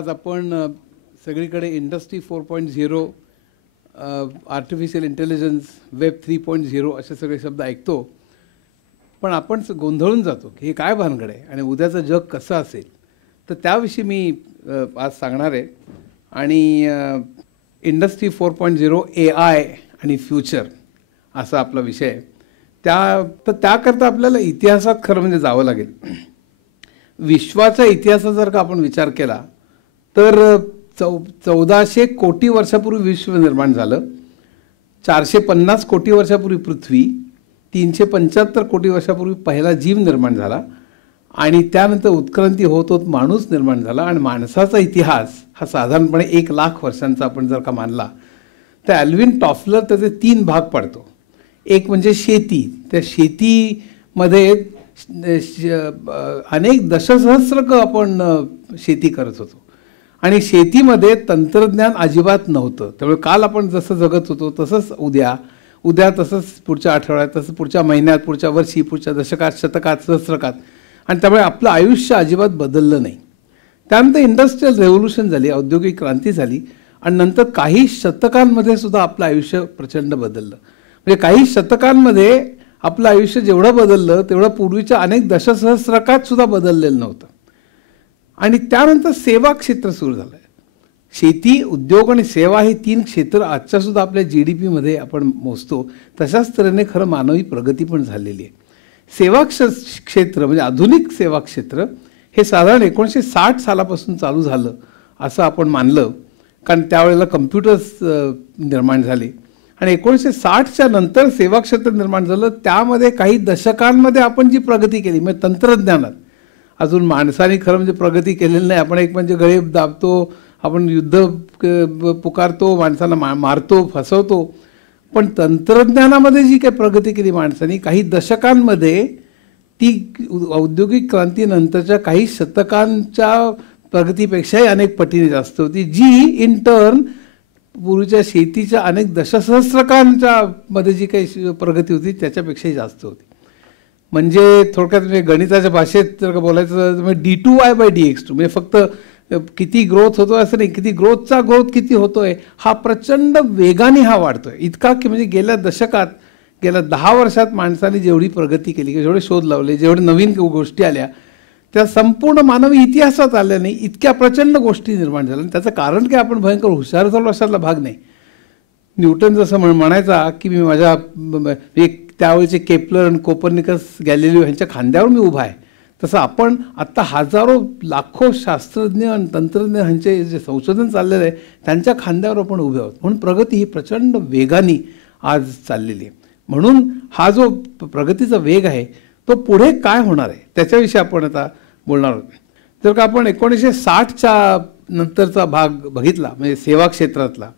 आज आपण सगळीकडे इंडस्ट्री 4.0, आर्टिफिशियल इंटेलिजन्स, वेब 3.0 असे सगळे शब्द ऐकतो, पण आपण गोंधळून जातो की हे काय भानगड आहे आणि उद्याचं जग कसं असेल. तर त्याविषयी मी आज सांगणार आहे. आणि इंडस्ट्री 4.0, AI आणि फ्युचर असा आपला विषय आहे. त्याकरता आपल्याला इतिहासात खरं म्हणजे जावं लागेल. विश्वाच्या इतिहासाचा जर का आपण विचार केला तर 1400 कोटी वर्षापूर्वी विश्व निर्माण झालं, 450 कोटी वर्षापूर्वी पृथ्वी, 375 कोटी वर्षापूर्वी पहिला जीव निर्माण झाला आणि त्यानंतर उत्क्रांती होत होत माणूस निर्माण झाला. आणि माणसाचा इतिहास हा साधारणपणे 1 लाख वर्षांचा आपण जर का मानला तर ॲल्विन टॉफलर त्याचे 3 भाग पाडतो. एक म्हणजे शेती. त्या शेतीमध्ये अनेक दशसहस्रक आपण शेती करत होतो आणि शेतीमध्ये तंत्रज्ञान अजिबात नव्हतं. त्यामुळे काल आपण जसं जगत होतो तसंच उद्या तसंच पुढच्या आठवड्यात, तसं पुढच्या महिन्यात, पुढच्या वर्षी, पुढच्या दशकात, शतकात, सहस्रकात. आणि त्यामुळे आपलं आयुष्य अजिबात बदललं नाही. त्यानंतर इंडस्ट्रियल रेव्होल्यूशन झाली, औद्योगिक क्रांती झाली आणि नंतर काही शतकांमध्ये सुद्धा आपलं आयुष्य प्रचंड बदललं. म्हणजे काही शतकांमध्ये आपलं आयुष्य जेवढं बदललं तेवढं पूर्वीच्या अनेक दशसहस्रकात सुद्धा बदललेलं नव्हतं. आणि त्यानंतर सेवा क्षेत्र सुरू झालं आहे. शेती, उद्योग आणि सेवा हे 3 क्षेत्र आजच्या सुद्धा आपल्या GDPमध्ये आपण मोजतो. तशाच तऱ्हेने खरं मानवी प्रगती पण झालेली आहे. सेवा क्षेत्र म्हणजे आधुनिक सेवा क्षेत्र हे साधारण 1960 सालापासून चालू झालं असं आपण मानलं, कारण त्यावेळेला कम्प्युटर्स निर्माण झाले आणि 1960च्या नंतर सेवा क्षेत्र निर्माण झालं. त्यामध्ये काही दशकांमध्ये आपण जी प्रगती केली म्हणजे तंत्रज्ञानात, अजून माणसाने खरं म्हणजे प्रगती केलेली नाही. आपण एक म्हणजे गळे दाबतो, आपण युद्ध पुकारतो, माणसांना मारतो, फसवतो. पण तंत्रज्ञानामध्ये जी काही प्रगती केली माणसाने काही दशकांमध्ये, ती औद्योगिक क्रांतीनंतरच्या काही शतकांच्या प्रगतीपेक्षाही अनेक पटीने जास्त होती, जी इन टर्न पूर्वीच्या शेतीच्या अनेक दशसहस्रकांच्या मध्ये जी काही प्रगती होती त्याच्यापेक्षाही जास्त होती. म्हणजे थोडक्यात म्हणजे गणिताच्या भाषेत जर का बोलायचं तर d2y/dx2 म्हणजे फक्त किती ग्रोथ होतोय असं नाही, किती ग्रोथ किती होतोय हा प्रचंड वेगाने हा वाढतोय. इतका की म्हणजे गेल्या दशकात, गेल्या 10 वर्षात माणसाने जेवढी प्रगती केली, जेवढे शोध लावले, जेवढे नवीन गोष्टी आल्या त्या संपूर्ण मानवी इतिहासात आल्या नाही, इतक्या प्रचंड गोष्टी निर्माण झाल्या. आणि त्याचं कारण काय, आपण भयंकर हुशार झालो अशातला भाग नाही. न्यूटन जसं म्हणायचा की मी माझ्या त्यावेळेचे केपलर आणि कोपर्निकस, गॅलिलिओ ह्यांच्या खांद्यावर मी उभा आहे, तसं आपण आत्ता हजारो लाखो शास्त्रज्ञ आणि तंत्रज्ञ ह्यांचे जे संशोधन चाललेलं आहे त्यांच्या खांद्यावर आपण उभे आहोत. म्हणून प्रगती ही प्रचंड वेगाने आज चाललेली आहे. म्हणून हा जो प्रगतीचा वेग आहे तो पुढे काय होणार आहे त्याच्याविषयी आपण आता बोलणार आहोत. जर का आपण 1960च्या नंतरचा भाग बघितला म्हणजे सेवा क्षेत्रातला,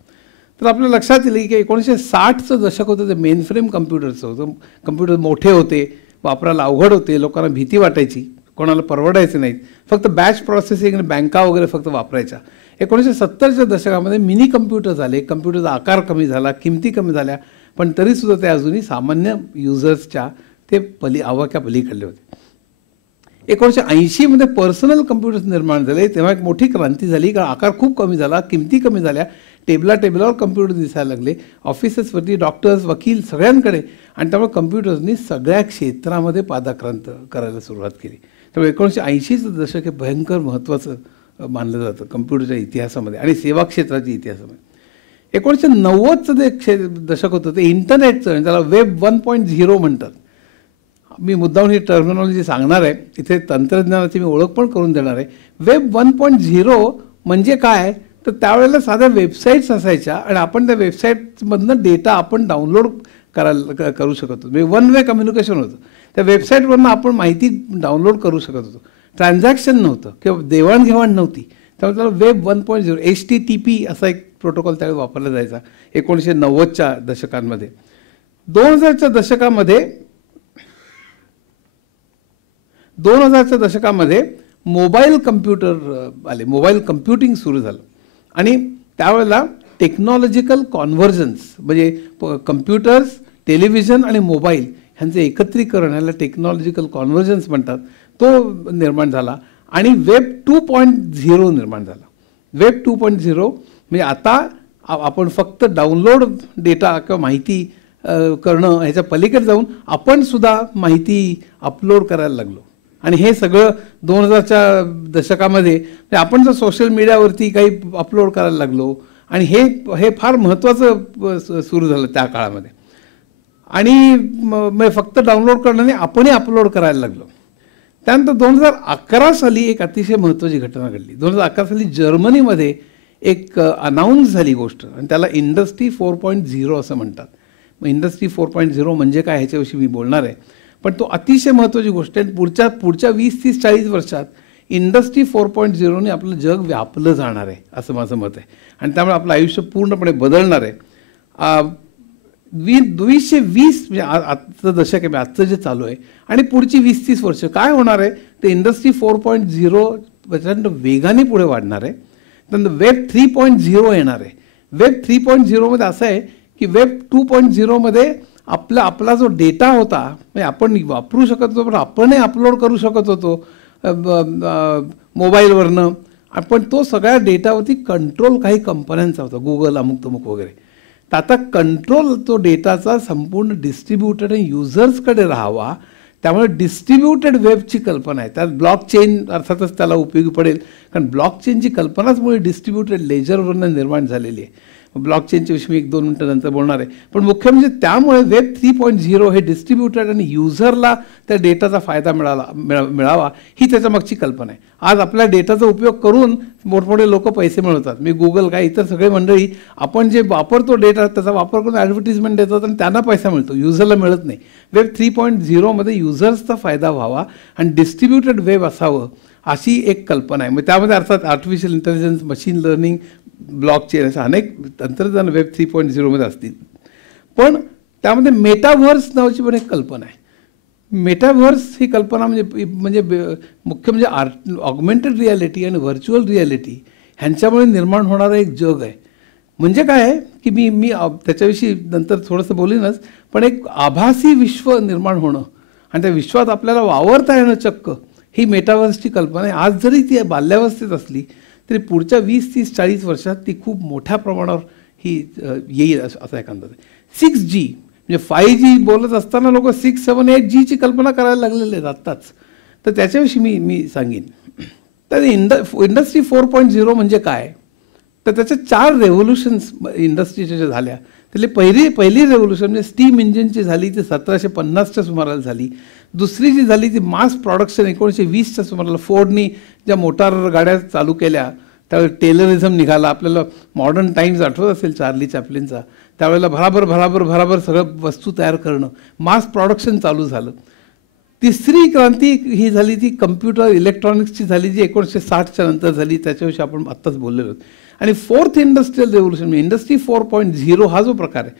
तर आपल्या लक्षात येईल की 1960चं दशक होतं ते मेन फ्रेम कम्प्युटरचं होतं. कम्प्युटर मोठे होते, वापरायला अवघड होते, लोकांना भीती वाटायची, कोणाला परवडायचे नाहीत, फक्त बॅच प्रोसेसिंग आणि बँका वगैरे फक्त वापरायच्या. 1970च्या दशकामध्ये मिनी कम्प्युटर झाले, कम्प्युटरचा आकार कमी झाला, किमती कमी झाल्या, पण तरीसुद्धा ते अजूनही सामान्य युजर्सच्या ते आवाक्या पलीकडले होते. 1980मध्ये पर्सनल कम्प्युटर्स निर्माण झाले, तेव्हा एक मोठी क्रांती झाली, कारण आकार खूप कमी झाला, किमती कमी झाल्या, टेबलावर कम्प्युटर दिसायला लागले, ऑफिसेसवरती डॉक्टर्स, वकील सगळ्यांकडे. आणि त्यामुळे कम्प्युटर्सनी सगळ्या क्षेत्रामध्ये पादाक्रांत करायला सुरुवात केली. त्यामुळे 1980चं दशक हे भयंकर महत्त्वाचं मानलं जातं कम्प्युटरच्या इतिहासामध्ये आणि सेवा क्षेत्राच्या इतिहासामध्ये. 1990चं जे दशक होतं ते इंटरनेटचं, त्याला वेब 1.0 म्हणतात. मी मुद्दाम ही टर्मिनॉलॉजी सांगणार आहे, इथे तंत्रज्ञानाची मी ओळख पण करून देणार आहे. वेब 1.0 म्हणजे काय, तर त्यावेळेला साध्या वेबसाईट्स असायच्या आणि आपण त्या वेबसाईटमधनं डेटा आपण डाउनलोड करू शकत होतो. म्हणजे वन वे कम्युनिकेशन होतं. त्या वेबसाईटवरनं आपण माहिती डाउनलोड करू शकत होतो. ट्रान्झॅक्शन नव्हतं किंवा देवाणघेवाण नव्हती. त्यामुळे त्याला वेब 1.0 HTTP असा एक प्रोटोकॉल त्यावेळी वापरला जायचा 1990च्या दशकांमध्ये. 2000च्या दशकामध्ये मोबाईल कम्प्युटर आले, मोबाईल कम्प्युटिंग सुरू झालं आणि त्यावेळेला टेक्नॉलॉजिकल कॉन्व्हर्जन्स म्हणजे कम्प्युटर्स, टेलिव्हिजन आणि मोबाईल ह्यांचं एकत्रीकरण, ह्याला टेक्नॉलॉजिकल कॉन्व्हर्जन्स म्हणतात, तो निर्माण झाला आणि वेब 2.0 निर्माण झाला. वेब 2.0 म्हणजे आता आपण फक्त डाउनलोड डेटा किंवा माहिती करणं ह्याच्या पलीकडे जाऊन आपण सुद्धा माहिती अपलोड करायला लागलो. आणि हे सगळं 2000च्या दशकामध्ये आपण जर सोशल मीडियावरती काही अपलोड करायला लागलो आणि हे फार महत्त्वाचं सुरू झालं त्या काळामध्ये. आणि फक्त डाउनलोड करणं नाही, आपणही अपलोड करायला लागलो. त्यानंतर 2011 साली एक अतिशय महत्त्वाची घटना घडली. 2011 साली जर्मनीमध्ये एक अनाऊन्स झाली गोष्ट आणि त्याला इंडस्ट्री 4.0 असं म्हणतात. मग इंडस्ट्री 4.0 म्हणजे काय ह्याच्याविषयी मी बोलणार आहे. पण तो अतिशय महत्त्वाची गोष्ट आहे. पुढच्या 20, 30, 40 वर्षात इंडस्ट्री 4.0ने आपलं जग व्यापलं जाणार आहे असं माझं मत आहे. आणि त्यामुळे आपलं आयुष्य पूर्णपणे बदलणार आहे. 2020 म्हणजे आजचं दशक आहे, आजचं जे चालू आहे आणि पुढची 20-30 वर्ष काय होणार आहे ते इंडस्ट्री 4.0 प्रचंड वेगाने पुढे वाढणार आहे. त्यानंतर वेब 3.0 येणार आहे. वेब 3.0मध्ये असं आहे की वेब 2.0मध्ये आपला जो डेटा होता म्हणजे आपण वापरू शकत होतो पण आपणही अपलोड करू शकत होतो मोबाईलवरनं. आपण तो सगळ्या डेटावरती कंट्रोल काही कंपन्यांचा होता, गुगल अमुक तमुक वगैरे. तर आता कंट्रोल तो डेटाचा संपूर्ण डिस्ट्रीब्युटेड आणि युजर्सकडे राहावा. त्यामुळे डिस्ट्रीब्युटेड वेबची कल्पना आहे. त्यात ब्लॉकचेन अर्थातच त्याला उपयोगी पडेल, कारण ब्लॉकचेनची कल्पनाच मुळे डिस्ट्रीब्युटेड लेजरवरनं निर्माण झालेली आहे. ब्लॉकचेनच्या विषयी 1-2 मिनिटं नंतर बोलणार आहे. पण मुख्य म्हणजे त्यामुळे वेब 3.0 हे डिस्ट्रीब्युटेड आणि युजरला त्या डेटाचा फायदा मिळावा ही त्याच्यामागची कल्पना आहे. आज आपल्या डेटाचा उपयोग करून मोठमोठे लोक पैसे मिळवतात. मी गुगल काय इतर सगळे मंडळी आपण जे वापरतो डेटा त्याचा वापर करून ॲडव्हर्टिजमेंट देतात आणि त्यांना पैसा मिळतो, युजरला मिळत नाही. वेब 3.0मध्ये युजर्सचा फायदा व्हावा आणि डिस्ट्रीब्युटेड वेब असावं अशी एक कल्पना आहे. मग त्यामध्ये अर्थात artificial intelligence, machine learning, blockchain अशा अनेक तंत्रज्ञान वेब 3.0मध्ये असतील. पण त्यामध्ये मेटाव्हर्स नावाची पण एक कल्पना आहे. मेटाव्हर्स ही कल्पना म्हणजे मुख्य म्हणजे ऑगमेंटेड रियालिटी आणि व्हर्च्युअल रियालिटी ह्यांच्यामुळे निर्माण होणारं एक जग आहे. म्हणजे काय आहे की मी त्याच्याविषयी नंतर थोडंसं बोलीनच, पण एक आभासी विश्व निर्माण होणं आणि त्या विश्वात आपल्याला वावरता येणं चक्क ही मेटाव्हर्सची कल्पना आहे. आज जरी ती बाल्यावस्थेत असली तरी पुढच्या 20, 30, 40 वर्षात ती खूप मोठ्या प्रमाणावर ही येईल असा एक अंदाज आहे. 6G म्हणजे 5G बोलत असताना लोक 6, 7, 8Gची कल्पना करायला लागलेले आहेत आत्ताच. तर त्याच्याविषयी मी सांगेन. तर इंडस्ट्री 4.0 म्हणजे काय, तर त्याच्या 4 रेव्होल्युशन्स इंडस्ट्रीच्या ज्या झाल्या त्यातली पहिली रेव्होल्युशन म्हणजे स्टीम इंजिनची झाली, ती 1750च्या सुमाराला झाली. दुसरी जी झाली ती मास प्रोडक्शन 1920च्या सुमाराला फोर्डनी ज्या मोटार गाड्या चालू केल्या त्यावेळेस टेलरिझम निघाला. आपल्याला मॉडर्न टाइम्स आठवत असेल चार्ली चॅपलिनचा, त्यावेळेला भराभर सगळं वस्तू तयार करणं, मास प्रोडक्शन चालू झालं. तिसरी क्रांती ही झाली ती कम्प्युटर इलेक्ट्रॉनिक्सची झाली, जी 1960च्या नंतर झाली, त्याच्याविषयी आपण आत्ताच बोललेलो आहोत. आणि 4th इंडस्ट्रियल रेव्होल्युशन म्हणजे इंडस्ट्री 4.0 हा जो प्रकार आहे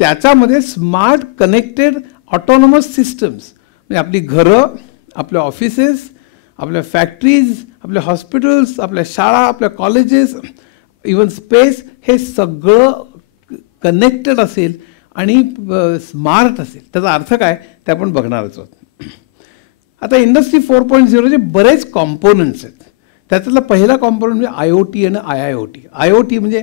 त्याच्यामध्ये स्मार्ट कनेक्टेड ऑटोनॉमस सिस्टम्स म्हणजे आपली घरं, आपल्या ऑफिसेस, आपल्या फॅक्टरीज, आपल्या हॉस्पिटल्स, आपल्या शाळा, आपल्या कॉलेजेस, इवन स्पेस हे सगळं कनेक्टेड असेल आणि स्मार्ट असेल. त्याचा अर्थ काय ते आपण बघणारच आहोत. आता इंडस्ट्री 4.0चे बरेच कॉम्पोनंट्स आहेत. त्याच्यातला पहिला कॉम्पोनंट म्हणजे IoT आणि IIoT. IoT म्हणजे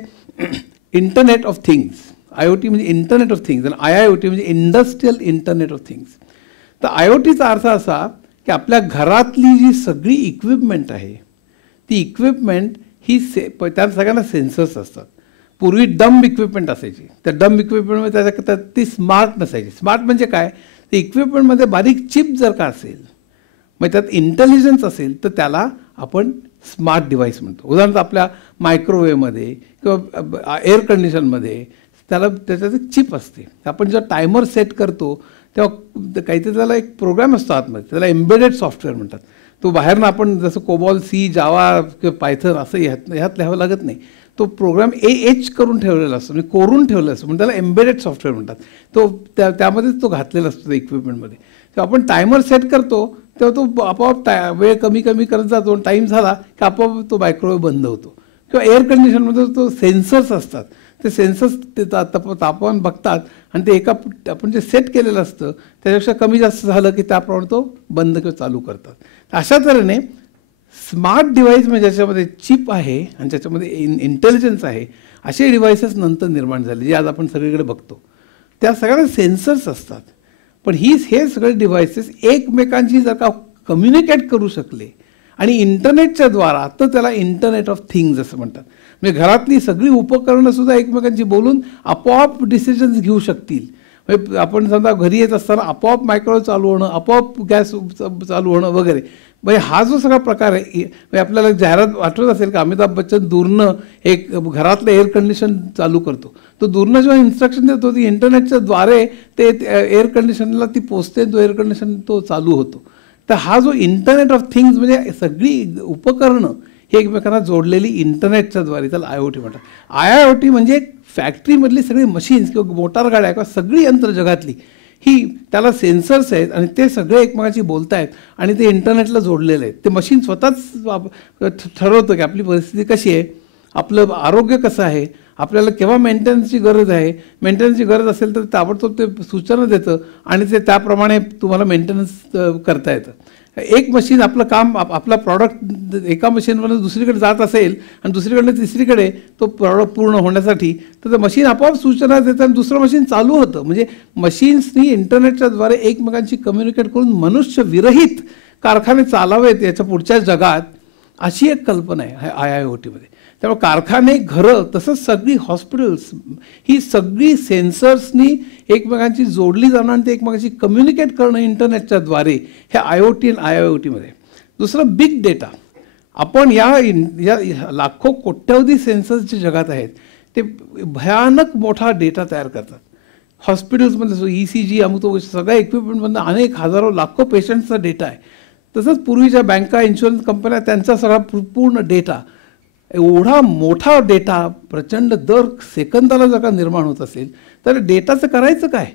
इंटरनेट ऑफ थिंग्स, IoT म्हणजे इंटरनेट ऑफ थिंग्स आणि IIoT म्हणजे इंडस्ट्रियल इंटरनेट ऑफ थिंग्स. तर IoTचा अर्थ असा की आपल्या घरातली जी सगळी इक्विपमेंट आहे ती इक्विपमेंट ही त्या सगळ्यांना सेन्सर्स असतात. पूर्वी डंब इक्विपमेंट असायची, त्या डंब इक्विपमेंटमध्ये त्याच्यात ती स्मार्ट नसायची. स्मार्ट म्हणजे काय, ते इक्विपमेंटमध्ये बारीक चिप जर का असेल मग त्यात इंटेलिजन्स असेल तर त्याला आपण स्मार्ट डिव्हाइस म्हणतो. उदाहरणार्थ आपल्या मायक्रोवेव्हमध्ये किंवा एअर कंडिशनमध्ये त्याच्यात एक चिप असते. आपण जेव्हा टायमर सेट करतो तेव्हा काहीतरी त्याला एक प्रोग्राम असतो आतमध्ये, त्याला एम्बेडेड सॉफ्टवेअर म्हणतात. तो बाहेरनं आपण जसं कोबॉल, सी, जावा किंवा पायथन असं ह्यात लिहावं लागत नाही. तो प्रोग्राम एच करून ठेवलेला असतो, म्हणजे कोरून ठेवलेला असतो, म्हणजे त्याला एम्बेडेड सॉफ्टवेअर म्हणतात. तो त्यामध्येच तो घातलेला असतो त्या इक्विपमेंटमध्ये. तेव्हा आपण टायमर सेट करतो तेव्हा तो आपोआप वेळ कमी करत जातो, टाईम झाला की आपोआप तो मायक्रोवेव्ह बंद होतो. किंवा एअर कंडिशनमध्ये तो सेन्सर्स असतात, ते सेन्सर्स ते तापमान बघतात आणि ते आपण जे सेट केलेलं असतं त्याच्यापेक्षा कमी जास्त झालं की त्याप्रमाणे तो बंद किंवा चालू करतात. अशा तऱ्हेने स्मार्ट डिव्हाइस म्हणजे ज्याच्यामध्ये चिप आहे आणि ज्याच्यामध्ये इंटेलिजन्स आहे, असे डिव्हाइसेस नंतर निर्माण झाले जे आज आपण सगळीकडे बघतो. त्या सगळ्या सेन्सर्स असतात. पण हे सगळे डिव्हाइसेस एकमेकांशी जर का कम्युनिकेट करू शकले आणि इंटरनेटच्या द्वारा, तर त्याला इंटरनेट ऑफ थिंग्स असं म्हणतात. म्हणजे घरातली सगळी उपकरणं सुद्धा एकमेकांशी बोलून आपोआप डिसिजन्स घेऊ शकतील. म्हणजे आपण समजा घरी येत असताना आपोआप मायक्रोवेव्ह चालू होणं, आपोआप गॅस चालू होणं वगैरे. म्हणजे हा जो सगळा प्रकार आहे, म्हणजे आपल्याला जाहिरात आठवत असेल का अमिताभ बच्चन दूरनं एक घरातलं एअर कंडिशन चालू करतो. तो दूरनं जेव्हा इन्स्ट्रक्शन देतो ती इंटरनेटच्या द्वारे ते एअर कंडिशनला ती पोचते, तो एअर कंडिशन तो चालू होतो. तर हा जो इंटरनेट ऑफ थिंग्स म्हणजे सगळी उपकरणं हे एकमेकांना जोडलेली इंटरनेटच्या द्वारे, त्याला IoT म्हणतात. IIoT म्हणजे फॅक्टरीमधली सगळी मशीन्स किंवा मोटार गाड्या किंवा सगळी यंत्र जगातली ही, त्याला सेन्सर्स आहेत आणि ते सगळे एकमेकांशी बोलत आहेत आणि ते इंटरनेटला जोडलेले आहेत. ते मशीन स्वतःच ठरवतं की आपली परिस्थिती कशी आहे, आपलं आरोग्य कसं आहे, आपल्याला केव्हा मेंटेनन्सची गरज आहे. मेंटेनन्सची गरज असेल तर ताबडतोब ते सूचना देतं आणि ते त्याप्रमाणे तुम्हाला मेंटेनन्स करता येतं. एक मशीन आपलं काम, आपला प्रॉडक्ट एका मशीनवरून दुसरीकडे जात असेल आणि दुसरीकडनं तिसरीकडे तो प्रॉडक्ट पूर्ण होण्यासाठी, तर ते मशीन आपोआप सूचना देतं आणि दुसरं मशीन चालू होतं. म्हणजे मशीन्सनी इंटरनेटच्या द्वारे एकमेकांशी कम्युनिकेट करून मनुष्य विरहित कारखाने चालावेत याच्या पुढच्या जगात, अशी एक कल्पना आहे IIoTमध्ये. त्यामुळे कारखाने, घरं, तसंच सगळी हॉस्पिटल्स ही सगळी सेन्सर्सनी एकमेकांची जोडली जाणं आणि ते एकमेकांशी कम्युनिकेट करणं इंटरनेटच्या द्वारे, हे IoT आणि IIoTमध्ये. दुसरं बिग डेटा. आपण या लाखो कोट्यवधी सेन्सर्सच्या जगात आहेत, ते भयानक मोठा डेटा तयार करतात. हॉस्पिटल्समध्ये ECG अमुक तो सगळ्या इक्विपमेंटमधून अनेक हजारो लाखो पेशंट्सचा डेटा आहे. तसंच पूर्वीच्या बँका, इन्शुरन्स कंपन्या, त्यांचा सगळा पूर्ण डेटा, एवढा मोठा डेटा प्रचंड दर सेकंदाला जर का निर्माण होत असेल तर डेटाचं करायचं काय.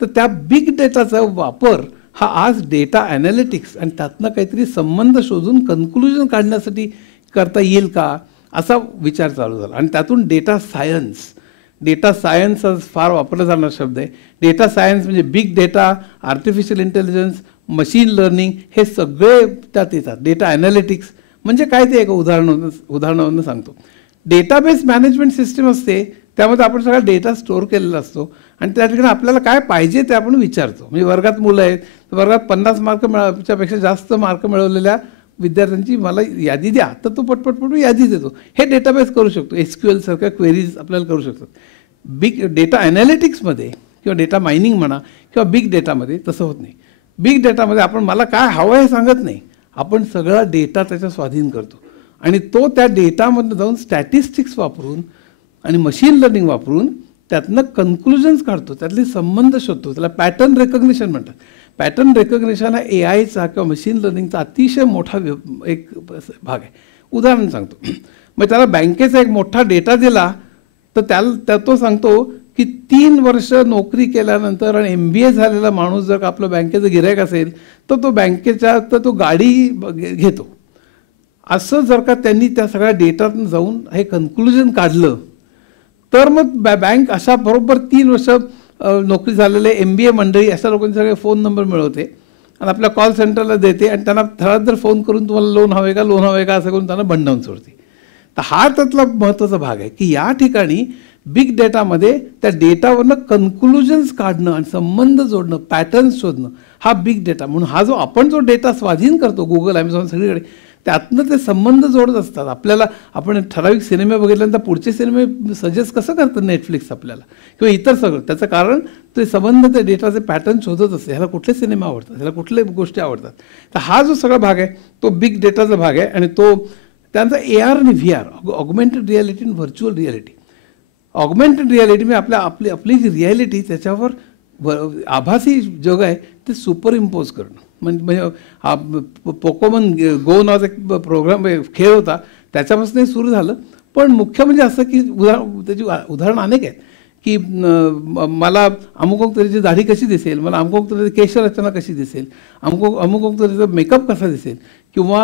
तर त्या बिग डेटाचा वापर हा आज डेटा ॲनालिटिक्स आणि त्यातनं काहीतरी संबंध शोधून कन्क्लुजन काढण्यासाठी करता येईल का, असा विचार चालू झाला. आणि त्यातून डेटा सायन्स हा फार वापरला जाणारा शब्द आहे. डेटा सायन्स म्हणजे big data, artificial intelligence, machine learning, हे सगळे त्यात येतात. डेटा ॲनालिटिक्स म्हणजे काय ते एका उदाहरणावरून सांगतो. डेटाबेस मॅनेजमेंट सिस्टीम असते, त्यामध्ये आपण सगळा डेटा स्टोअर केलेला असतो आणि त्या ठिकाणी आपल्याला काय पाहिजे ते आपण विचारतो. म्हणजे वर्गात मुलं आहेत, तर वर्गात 50 मार्कच्यापेक्षा जास्त मार्क मिळवलेल्या विद्यार्थ्यांची मला यादी द्या, तर तो पटपट यादी देतो. हे डेटाबेस करू शकतो. SQL सारख्या क्वेरीज आपल्याला करू शकतात. बिग डेटा ॲनालिटिक्समध्ये किंवा डेटा मायनिंग म्हणा किंवा बिग डेटामध्ये तसं होत नाही. बिग डेटामध्ये आपण मला काय हवं हे सांगत नाही, आपण सगळा डेटा त्याच्या स्वाधीन करतो आणि तो त्या डेटामधनं जाऊन स्टॅटिस्टिक्स वापरून आणि मशीन लर्निंग वापरून त्यातनं कन्क्लुजन्स काढतो, त्यातले संबंध शोधतो. त्याला पॅटर्न रेकग्निशन म्हणतात. पॅटर्न रेकग्निशन हा AIचा किंवा मशीन लर्निंगचा अतिशय मोठा एक भाग आहे. उदाहरण सांगतो. मग त्याला बँकेचा एक मोठा डेटा दिला तर त्याला तो सांगतो की 3 वर्ष नोकरी केल्यानंतर आणि MBA झालेला माणूस जर का आपलं बँकेचं गिऱ्हाईक असेल तर तो गाडी घेतो. असं जर का त्यांनी त्या सगळ्या डेटातून जाऊन हे कन्क्लुजन काढलं तर मग बँक अशा बरोबर 3 वर्ष नोकरी झालेले MBA मंडळी अशा लोकांचे सगळे फोन नंबर मिळवते आणि आपल्या कॉल सेंटरला देते आणि त्यांना थरात फोन करून तुम्हाला लोन हवे का असं करून त्यांना बंडावून सोडते. तर हा त्यातला महत्त्वाचा भाग आहे की या ठिकाणी बिग डेटामध्ये त्या डेटावरनं कन्क्लुजन्स काढणं आणि संबंध जोडणं, पॅटर्न्स शोधणं, हा बिग डेटा. म्हणून हा आपण जो डेटा स्वाधीन करतो गुगल, ॲमेझॉन सगळीकडे, त्यातनं ते संबंध जोडत असतात. आपण ठराविक सिनेमे बघितल्यानंतर पुढचे सिनेमे सजेस्ट कसं करतं नेटफ्लिक्स आपल्याला किंवा इतर सगळं, त्याचं कारण ते संबंध, ते डेटाचे पॅटर्न शोधत असते. ह्याला कुठले सिनेमे आवडतात, ह्याला कुठले गोष्टी आवडतात. तर हा जो सगळा भाग आहे तो बिग डेटाचा भाग आहे आणि तो त्यांचा AR आणि VR, ऑगमेंटेड रियालिटी आणि व्हर्च्युअल रियालिटी. ऑगमेंटेड रियालिटी म्हणजे आपली जी रियालिटी त्याच्यावर आभासी जग आहे ते सुपर इम्पोज करणं. म्हणजे हा पोकेमॉन गो नावाचा एक प्रोग्राम, खेळ होता, त्याच्यापासून हे सुरू झालं. पण मुख्य म्हणजे असं की त्याची उदाहरणं अनेक आहेत की मला अमुक तऱ्हेची दाढी कशी दिसेल, मला अमुक तऱ्हेची केशरचना कशी दिसेल, अमुक तऱ्हेचा मेकअप कसा दिसेल, किंवा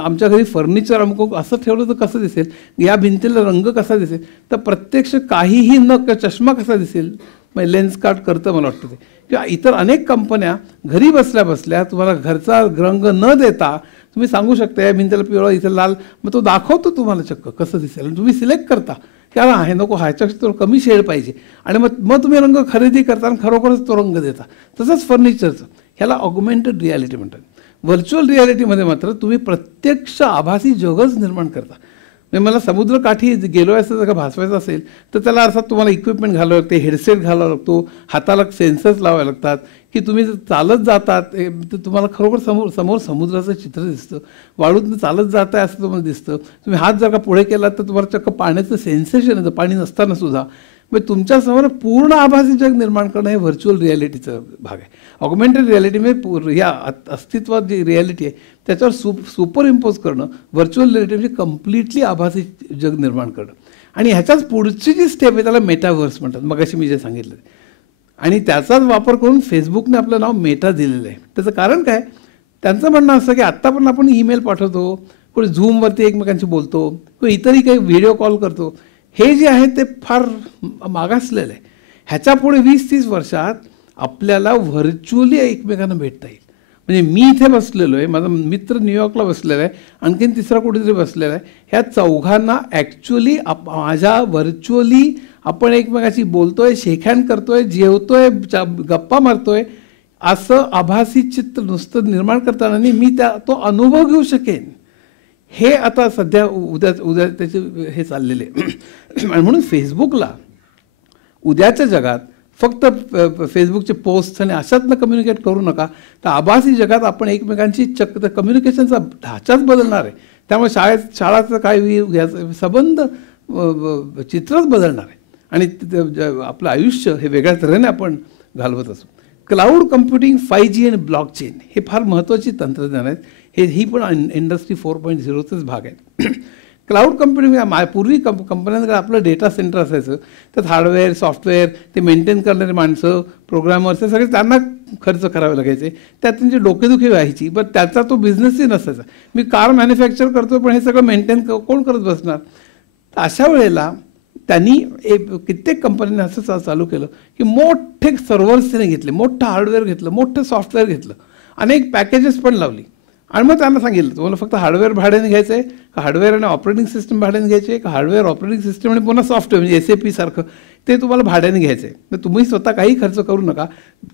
आमच्या घरी फर्निचर अमुक असं ठेवलं तर कसं दिसेल, या भिंतीला रंग कसा दिसेल, तर प्रत्यक्ष काहीही न चष्मा कसा दिसेल, म्हणजे लेन्स कार्ट करतं मला वाटतं ते. किंवा इतर अनेक कंपन्या घरी बसल्या बसल्या तुम्हाला घरचा रंग न देता तुम्ही सांगू शकता मी त्याला पिवळा इथे लाल, मग तो दाखवतो तुम्हाला चक्क कसं दिसेल आणि तुम्ही सिलेक्ट करता की हा हे नको, ह्याच्यापेक्षा तो कमी शेड पाहिजे आणि मग तुम्ही रंग खरेदी करता आणि खरोखरच तो रंग देता. तसंच फर्निचरचं, ह्याला ऑगमेंटेड रियालिटी म्हणतात. व्हर्च्युअल रियालिटीमध्ये मात्र तुम्ही प्रत्यक्ष आभासी जगच निर्माण करता. म्हणजे मला समुद्रकाठी गेलो आहे असं जर का भासवायचं असेल तर त्याला अर्थात तुम्हाला इक्विपमेंट घालावं लागते, हेडसेट घालावा लागतो, हाताला सेन्सर्स लावावे लागतात की तुम्ही चालत जातात तर तुम्हाला खरोखर समोर समुद्राचं चित्र दिसतं, वाळूतनं चालत जात आहे असं तुम्हाला दिसतं. तुम्ही हात जर का पुढे केला तर तुम्हाला चक्क पाण्याचं सेन्सेशन येतं पाणी नसताना सुद्धा. म्हणजे तुमच्यासमोर पूर्ण आभासी जग निर्माण करणं हे व्हर्च्युअल रियालिटीचं भाग आहे. ऑगमेंटेड रियालिटी म्हणजे या अस्तित्वात जी रियालिटी आहे त्याच्यावर सुपर इम्पोज करणं व्हर्च्युअल रियालिटी म्हणजे कम्प्लिटली आभासी जग निर्माण करणं. आणि ह्याच्याच पुढची जी स्टेप आहे त्याला मेटावर्स म्हणतात, मगाशी मी जे सांगितलं. आणि त्याचाच वापर करून फेसबुकने आपलं नाव मेटा दिलेलं आहे. त्याचं कारण काय, त्यांचं म्हणणं असं की आत्ता पण आपण ईमेल पाठवतो, कोणी झूमवरती एकमेकांशी बोलतो, किंवा इतरही काही व्हिडिओ कॉल करतो, हे जे आहे ते फार मागासलेलं आहे. ह्याच्या पुढे 20-30 वर्षात आपल्याला व्हर्च्युअली एकमेकांना भेटता येईल. म्हणजे मी इथे बसलेलो आहे, माझा मित्र न्यूयॉर्कला बसलेला आहे, आणखीन तिसरा कुठेतरी बसलेला आहे, ह्या चौघांना ॲक्च्युअली माझ्या व्हर्च्युअली आपण एकमेकाशी बोलतोय, शेकहँड करतोय, जेवतोय, गप्पा मारतोय, असं आभासी चित्र नुसतं निर्माण करताना मी तो अनुभव घेऊ शकेन. हे आता सध्या उद्या त्याचे हे चाललेले आणि म्हणून फेसबुकला उद्याच्या जगात फक्त फेसबुकचे पोस्ट आणि अशातनं कम्युनिकेट करू नका, तर आभासी जगात आपण एकमेकांची कम्युनिकेशनचा ढाचाच बदलणार आहे. त्यामुळे शाळाचं काय संबंध चित्रच बदलणार आहे आणि आपलं आयुष्य हे वेगळ्या तऱ्हेने आपण घालवत असू. क्लाउड कम्प्युटिंग, 5G आणि ब्लॉकचेन हे फार महत्त्वाची तंत्रज्ञान आहेत. ही पण इंडस्ट्री 4.0चाच भाग आहे. क्लाउड कम्प्युटिंग पूर्वी कंपन्यांकडे आपलं डेटा सेंटर असायचं, त्यात हार्डवेअर सॉफ्टवेअर ते मेंटेन करणारे माणसं, प्रोग्रामर्स, हे सगळे त्यांना खर्च करावे लागायचे, त्यात त्यांची डोकेदुखी व्हायची. पण त्याचा तो बिझनेसही नसायचा. मी कार मॅन्युफॅक्चर करतो पण हे सगळं मेंटेन कोण करत बसणार. तर अशा वेळेला त्यांनी कित्येक कंपन्यांनी असं चालू केलं की मोठे सर्व्हर्स त्याने घेतले, मोठं हार्डवेअर घेतलं, मोठं सॉफ्टवेअर घेतलं, अनेक पॅकेजेस पण लावली आणि मग त्यांना सांगितलं तुम्हाला फक्त हार्डवेअर भाड्याने घ्यायचं आहे का, हार्डवेअर आणि ऑपरेटिंग सिस्टम भाड्याने घ्यायचे का, हार्डवेअर ऑपरेटिंग सिस्टम आणि पुन्हा सॉफ्टवेअर म्हणजे SAP सारखं ते तुम्हाला भाड्याने घ्यायचं आहे. तर तुम्ही स्वतः काही खर्च करू नका,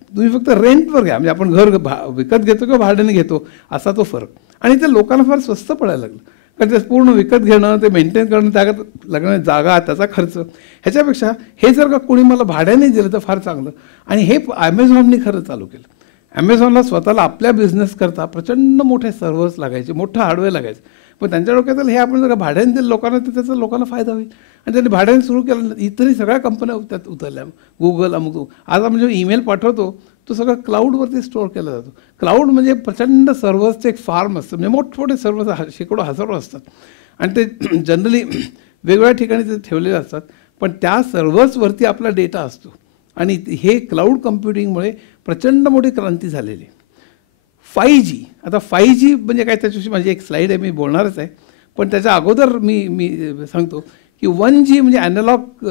तुम्ही फक्त रेंटवर घ्या. म्हणजे आपण घर विकत घेतो किंवा भाड्याने घेतो असा तो फरक. आणि ते लोकांना फार स्वस्त पडायला लागलं, कारण ते पूर्ण विकत घेणं, ते मेंटेन करणं, त्यात लागणारी जागा, त्याचा खर्च, ह्याच्यापेक्षा हे जर का कोणी मला भाड्याने दिलं तर फार चांगलं. आणि हे ॲमेझॉनने खरं चालू केलं. ॲमेझॉनला स्वतःला आपल्या बिझनेस करता प्रचंड मोठे सर्व्हर्स लागायचे, मोठं हार्डवेअर लागायचं. पण त्यांच्या डोक्यात हे आपण जर का भाड्याने दिलं लोकांना तर त्याचा लोकांना फायदा होईल. आणि त्यांनी भाड्याने सुरू केलं. इतरही सगळ्या कंपन्या त्यात उतरल्या, गुगल अमुक. आज आपण जेव्हा ईमेल पाठवतो तो सगळं क्लाउडवरती स्टोअर केला जातो. क्लाउड म्हणजे प्रचंड सर्व्हर्सचं एक फार्म असतं, म्हणजे मोठमोठे सर्व्हर्स शेकडो हजारो असतात आणि ते जनरली वेगवेगळ्या ठिकाणी ते ठेवलेले असतात. पण त्या सर्व्हर्सवरती आपला डेटा असतो आणि हे क्लाउड कम्प्युटिंगमुळे प्रचंड मोठी क्रांती झालेली. 5G, आता 5G म्हणजे काय त्याच्याविषयी माझी एक स्लाईड आहे, मी बोलणारच आहे. पण त्याच्या अगोदर मी सांगतो की 1G म्हणजे ॲनालॉग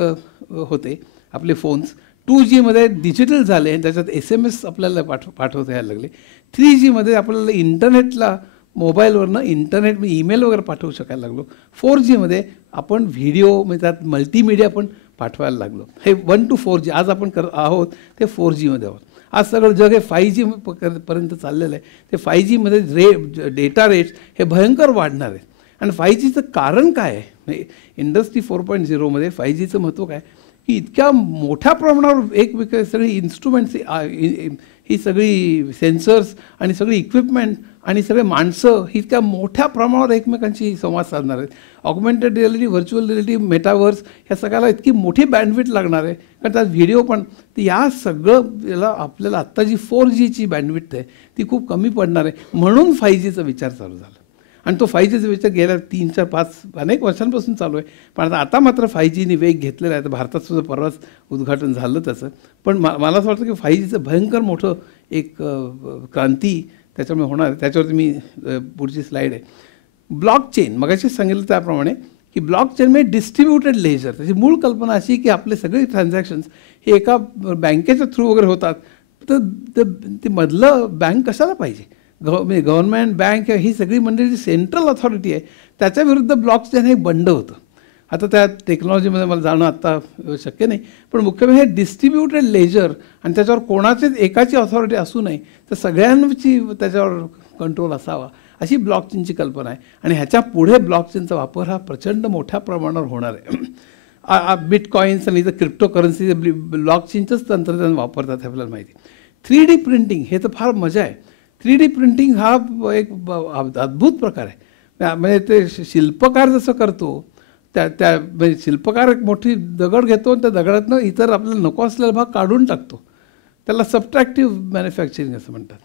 होते आपले फोन्स, 2Gमध्ये डिजिटल झाले, त्याच्यात SMS आपल्याला पाठवता यायला लागले. 3Gमध्ये आपल्याला इंटरनेटला मोबाईलवरनं इंटरनेट ईमेल वगैरे पाठवू शकायला लागलो. 4Gमध्ये आपण व्हिडिओ म्हणजे त्यात मल्टीमीडिया पण पाठवायला लागलो. हे 1 to 4G आज आपण आहोत ते 4Gमध्ये आहोत. आज सगळं जग हे 5G पर्यंत चाललेलं आहे. ते 5Gमध्ये डेटा रेट्स हे भयंकर वाढणार आहेत. आणि 5Gचं कारण काय आहे, इंडस्ट्री 4.0मध्ये 5Gचं महत्त्व काय की इतक्या मोठ्या प्रमाणावर सगळी इन्स्ट्रुमेंट्स, ही सगळी सेन्सर्स आणि सगळी इक्विपमेंट आणि सगळे माणसं ही इतक्या मोठ्या प्रमाणावर एकमेकांशी संवाद साधणार आहेत. Augmented reality, virtual reality, metaverse ह्या सगळ्याला इतकी मोठी बँडविड्थ लागणार आहे, कारण त्यात व्हिडिओ पण. तर या सगळं याला आपल्याला आत्ता जी 4Gची बँडविड्थ आहे ती खूप कमी पडणार आहे. म्हणून 5Gचा विचार चालू झाला. आणि तो 5Gचा विचार गेल्या 3-4-5 अनेक वर्षांपासून चालू आहे. पण आता मात्र 5Gने वेग घेतलेला आहे. तर भारतात सुद्धा परवाच उद्घाटन झालं त्याचं. पण मला असं वाटतं की 5Gचं भयंकर मोठं एक क्रांती त्याच्यामुळे होणार आहे. त्याच्यावरती मी पुढची स्लाईड आहे. ब्लॉकचेन, मगाशीच सांगितलं त्याप्रमाणे की ब्लॉकचेन म्हणजे डिस्ट्रीब्युटेड लेजर. त्याची मूळ कल्पना अशी की आपले सगळे ट्रान्झॅक्शन्स हे एका बँकेच्या थ्रू वगैरे होतात. तर ते मधलं बँक कशाला पाहिजे, म्हणजे गव्हर्नमेंट, बँक ही सगळी मंडळी जी सेंट्रल अथॉरिटी आहे त्याच्या विरुद्ध ब्लॉकचेन हे एक बंड होतं. आता त्या टेक्नॉलॉजीमध्ये मला जाणं आत्ता शक्य नाही, पण मुख्य म्हणजे हे डिस्ट्रीब्युटेड लेजर आणि त्याच्यावर कोणाचीच एकाची ऑथॉरिटी असू नये, तर सगळ्यांची त्याच्यावर कंट्रोल असावा, अशी ब्लॉकचेनची कल्पना आहे. आणि ह्याच्या पुढे ब्लॉकचेनचा वापर हा प्रचंड मोठ्या प्रमाणावर होणार आहे. बिटकॉईन्स आणि इथं क्रिप्टोकरन्सी ब्लॉकचेनचंच तंत्रज्ञान वापरतात हे आपल्याला माहिती आहे. 3D प्रिंटिंग हे तर फार मजा आहे. 3D प्रिंटिंग हा एक अद्भुत प्रकार आहे. म्हणजे ते शिल्पकार जसं करतो त्या म्हणजे शिल्पकार एक मोठी दगड घेतो आणि त्या दगडातनं इतर आपल्याला नको असलेला भाग काढून टाकतो, त्याला सबट्रॅक्टिव्ह मॅन्युफॅक्चरिंग असं म्हणतात.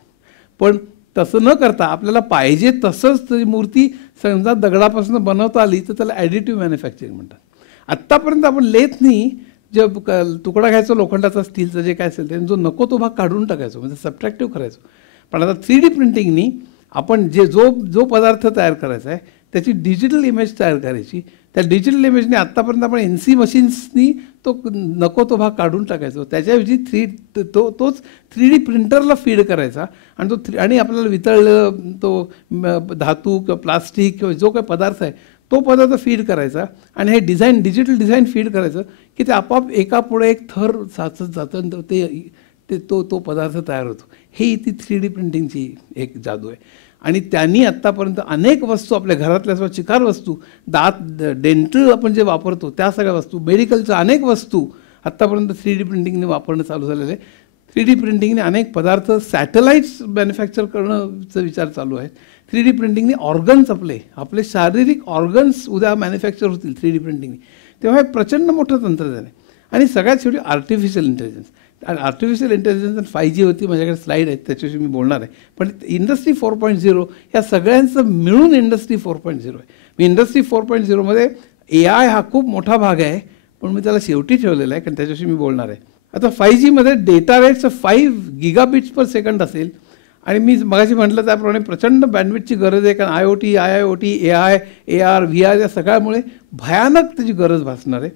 पण तसं न करता आपल्याला पाहिजे तसंच ती मूर्ती समजा दगडापासून बनवता आली तर त्याला ॲडिटिव्ह मॅन्युफॅक्चरिंग म्हणतात. आत्तापर्यंत आपण लेथनी जे तुकडा घ्यायचो लोखंडाचा, स्टीलचा जे काय असेल ते, जो नको तो भाग काढून टाकायचो, म्हणजे सबट्रॅक्टिव्ह करायचो. पण आता 3D प्रिंटिंगनी आपण जो पदार्थ तयार करायचा आहे त्याची डिजिटल इमेज तयार करायची. त्या डिजिटल इमेजने आत्तापर्यंत आपण NC मशीन्सनी तो नको तो भाग काढून टाकायचो, त्याच्याऐवजी तोच 3D प्रिंटरला फीड करायचा आणि आणि आपल्याला वितळलेलं तो धातू किंवा प्लास्टिक किंवा जो काही पदार्थ आहे तो पदार्थ फीड करायचा आणि हे डिजिटल डिझाईन फीड करायचं की ते आपोआप एकापुढे एक थर साचत जातं ते तो पदार्थ तयार होतो. ही ती 3D प्रिंटिंगची एक जादू आहे. आणि त्यांनी आत्तापर्यंत अनेक वस्तू आपल्या घरातल्या चिकार वस्तू, डेंटल आपण जे वापरतो त्या सगळ्या वस्तू, मेडिकलच्या अनेक वस्तू आत्तापर्यंत 3D प्रिंटिंगने वापरणं चालू झालेलं आहे. 3D प्रिंटिंगने अनेक पदार्थ सॅटेलाईट्स मॅन्युफॅक्चर करणंचा विचार चालू आहे. 3D प्रिंटिंगने ऑर्गन्स आपले शारीरिक ऑर्गन्स उद्या मॅन्युफॅक्चर होतील 3D प्रिंटिंगने. तेव्हा हे प्रचंड मोठं तंत्रज्ञान आहे. आणि सगळ्यात शेवटी आर्टिफिशियल इंटेलिजन्स. आणि आर्टिफिशियल इंटेलिजन्स आणि 5G होती, माझ्याकडे स्लाईड आहेत त्याच्याविषयी मी बोलणार आहे. पण इंडस्ट्री 4.0 या सगळ्यांचं मिळून इंडस्ट्री 4.0 आहे. मी इंडस्ट्री 4.0मध्ये AI हा खूप मोठा भाग आहे, पण मी त्याला शेवटी ठेवलेला आहे कारण त्याच्याविषयी मी बोलणार आहे. आता 5Gमध्ये डेटा रेट्स 5 GBps असेल आणि मी मगाशी म्हटलं त्याप्रमाणे प्रचंड बँडविड्थची गरज आहे, कारण IoT, IIoT, AI, AR, VR या सगळ्यामुळे भयानक त्याची गरज भासणार आहे.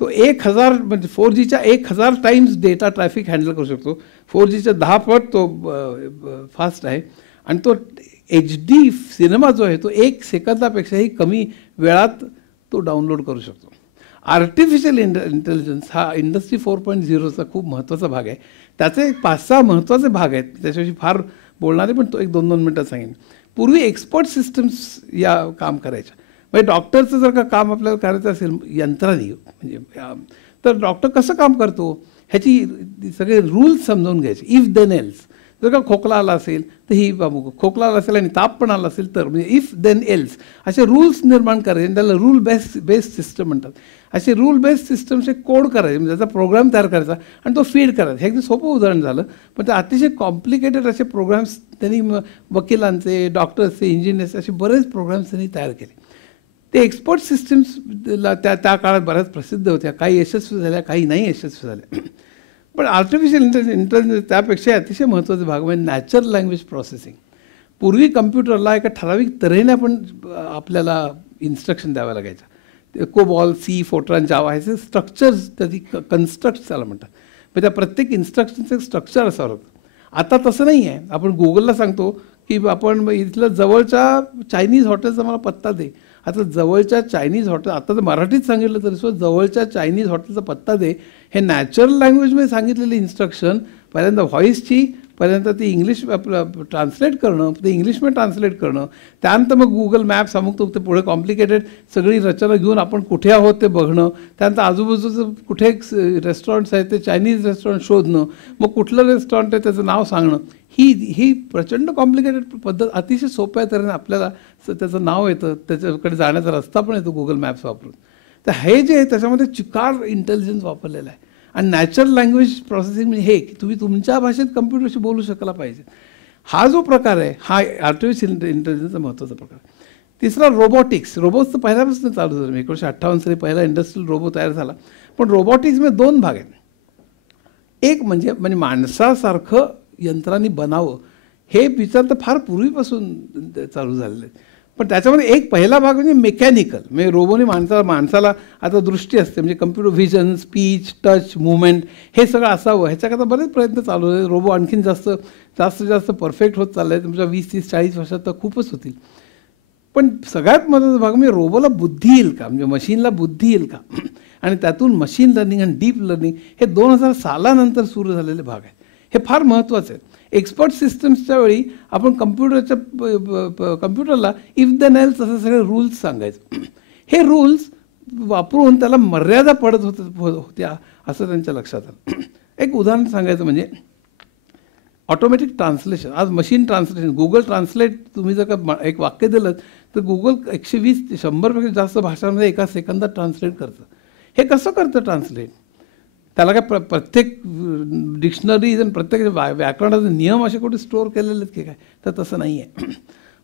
तो 1000 म्हणजे 4Gच्या 1000 टाइम्स डेटा ट्रॅफिक हँडल करू शकतो. 4Gच्या 10 पट तो फास्ट आहे. आणि तो HD सिनेमा जो आहे तो 1 सेकंदापेक्षाही कमी वेळात तो डाउनलोड करू शकतो. आर्टिफिशियल इंटेलिजन्स हा इंडस्ट्री 4.0चा खूप महत्त्वाचा भाग आहे. त्याचे 5-6 महत्त्वाचे भाग आहेत, त्याच्याविषयी फार बोलणार आहे, पण तो 1-2 मिनटात सांगेन. पूर्वी एक्सपर्ट सिस्टम्स या काम करायच्या. म्हणजे डॉक्टरचं जर का काम आपल्याला करायचं असेल यंत्राने म्हणजे तर डॉक्टर कसं काम करतो ह्याची सगळे रूल्स समजावून घ्यायचे. If then else. जर का खोकला आला असेल तर ही खोकला आला असेल आणि ताप पण आला असेल तर म्हणजे इफ देन एल्स असे रूल्स निर्माण करायचे. त्याला रूल बेस्ड सिस्टम म्हणतात. असे रूल बेस्ड सिस्टमचे कोड करायचे, म्हणजे त्याचा प्रोग्राम तयार करायचा आणि तो फीड करायचा. हे अगदी सोपं उदाहरण झालं, पण ते अतिशय कॉम्प्लिकेटेड असे प्रोग्राम्स त्यांनी वकिलांचे, डॉक्टर्सचे, इंजिनियर्स असे बरेच प्रोग्राम्स त्यांनी तयार केले. ते एक्सपर्ट सिस्टम्सला त्या काळात बऱ्याच प्रसिद्ध होत्या. काही यशस्वी झाल्या, काही नाही यशस्वी झाल्या. पण आर्टिफिशियल इंटेलिजन्स त्यापेक्षा अतिशय महत्त्वाचा भाग म्हणजे नॅचरल लँग्वेज प्रोसेसिंग. पूर्वी कम्प्युटरला एका ठराविक तऱ्हेने आपण आपल्याला इन्स्ट्रक्शन द्यावं लागायचं. कोबॉल, सी, फोर्ट्रान, जावा ह्याचे स्ट्रक्चर्स त्याची कन्स्ट्रक्ट त्याला म्हणतात. म्हणजे त्या प्रत्येक इन्स्ट्रक्शनचं स्ट्रक्चर असं होतं. आता तसं नाही आहे. आपण गुगलला सांगतो की आपण इथलं जवळच्या चायनीज हॉटेलचा मला पत्ता दे. आता जवळच्या चायनीज हॉटेल, आता तर मराठीत सांगितलं तरी सुद्धा जवळच्या चायनीज हॉटेलचा पत्ता दे हे नॅचरल लँग्वेजमध्ये सांगितलेली इन्स्ट्रक्शन पहिल्यांदा व्हॉईसची, पहिल्यांदा ती इंग्लिश आपलं ट्रान्सलेट करणं, ते इंग्लिशमध्ये ट्रान्सलेट करणं, त्यानंतर मग गुगल मॅप्स अमुक ते पुढे कॉम्प्लिकेटेड सगळी रचना घेऊन आपण कुठे आहोत ते बघणं, त्यानंतर आजूबाजूचं कुठे रेस्टॉरंट्स आहेत ते चायनीज रेस्टॉरंट शोधणं, मग कुठलं रेस्टॉरंट आहे त्याचं नाव सांगणं. ही प्रचंड कॉम्प्लिकेटेड पद्धत अतिशय सोप्या तऱ्हेने आपल्याला त्याचं नाव येतं, त्याच्याकडे जाण्याचा रस्ता पण येतो गुगल मॅप्स वापरून. तर हे जे आहे त्याच्यामध्ये चिकार इंटेलिजन्स वापरलेलं आहे. आणि नॅचरल लँग्वेज प्रोसेसिंग म्हणजे हे की तुम्ही तुमच्या भाषेत कम्प्युटरशी बोलू शकायला पाहिजे. हा जो प्रकार आहे हा आर्टिफिशियल इंटेलिजन्सचा महत्त्वाचा प्रकार आहे. तिसरा रोबोटिक्स. रोबोट्स तर पहिल्यापासून चालू झालं. 1958 साली पहिला इंडस्ट्रियल रोबो तयार झाला. पण रोबोटिक्समध्ये 2 भाग आहेत. एक म्हणजे माणसासारखं यंत्रांनी बनावं हे विचार तर फार पूर्वीपासून चालू झालेले आहेत. पण त्याच्यामध्ये एक पहिला भाग म्हणजे मेकॅनिकल, म्हणजे रोबोने माणसाला आता दृष्टी असते, म्हणजे computer vision, speech, touch, movement हे सगळं असावं, ह्याच्याकरता बरेच प्रयत्न चालू आहेत. रोबो आणखीन जास्त परफेक्ट होत चालले आहेत. तुमच्या 20, 30, 40 वर्षात तर खूपच होतील. पण सगळ्यात महत्त्वाचा भाग म्हणजे रोबोला बुद्धी येईल का, म्हणजे मशीनला बुद्धी येईल का, आणि त्यातून मशीन लर्निंग आणि डीप लर्निंग हे 2000 सालानंतर सुरू झालेले भाग आहेत. हे फार महत्त्वाचे आहेत. एक्सपर्ट सिस्टम्सच्या वेळी आपण कम्प्युटरला इफ देन एल्स असे सगळे रूल्स सांगायचे. हे रूल्स वापरून त्याला मर्यादा पडत होत्या असं त्यांच्या लक्षात आलं. एक उदाहरण सांगायचं म्हणजे ऑटोमॅटिक ट्रान्सलेशन. आज मशीन ट्रान्सलेशन, गुगल ट्रान्सलेट तुम्ही जर का एक वाक्य दिलं तर गुगल 120 ते 100पेक्षा जास्त भाषांमध्ये एका सेकंदात ट्रान्सलेट करतं. हे कसं करतं ट्रान्सलेट? त्याला काय प्रत्येक डिक्शनरीज आणि प्रत्येक व्याकरणाचे नियम असे कुठे स्टोअर केलेले आहेत की काय? तर तसं नाही आहे.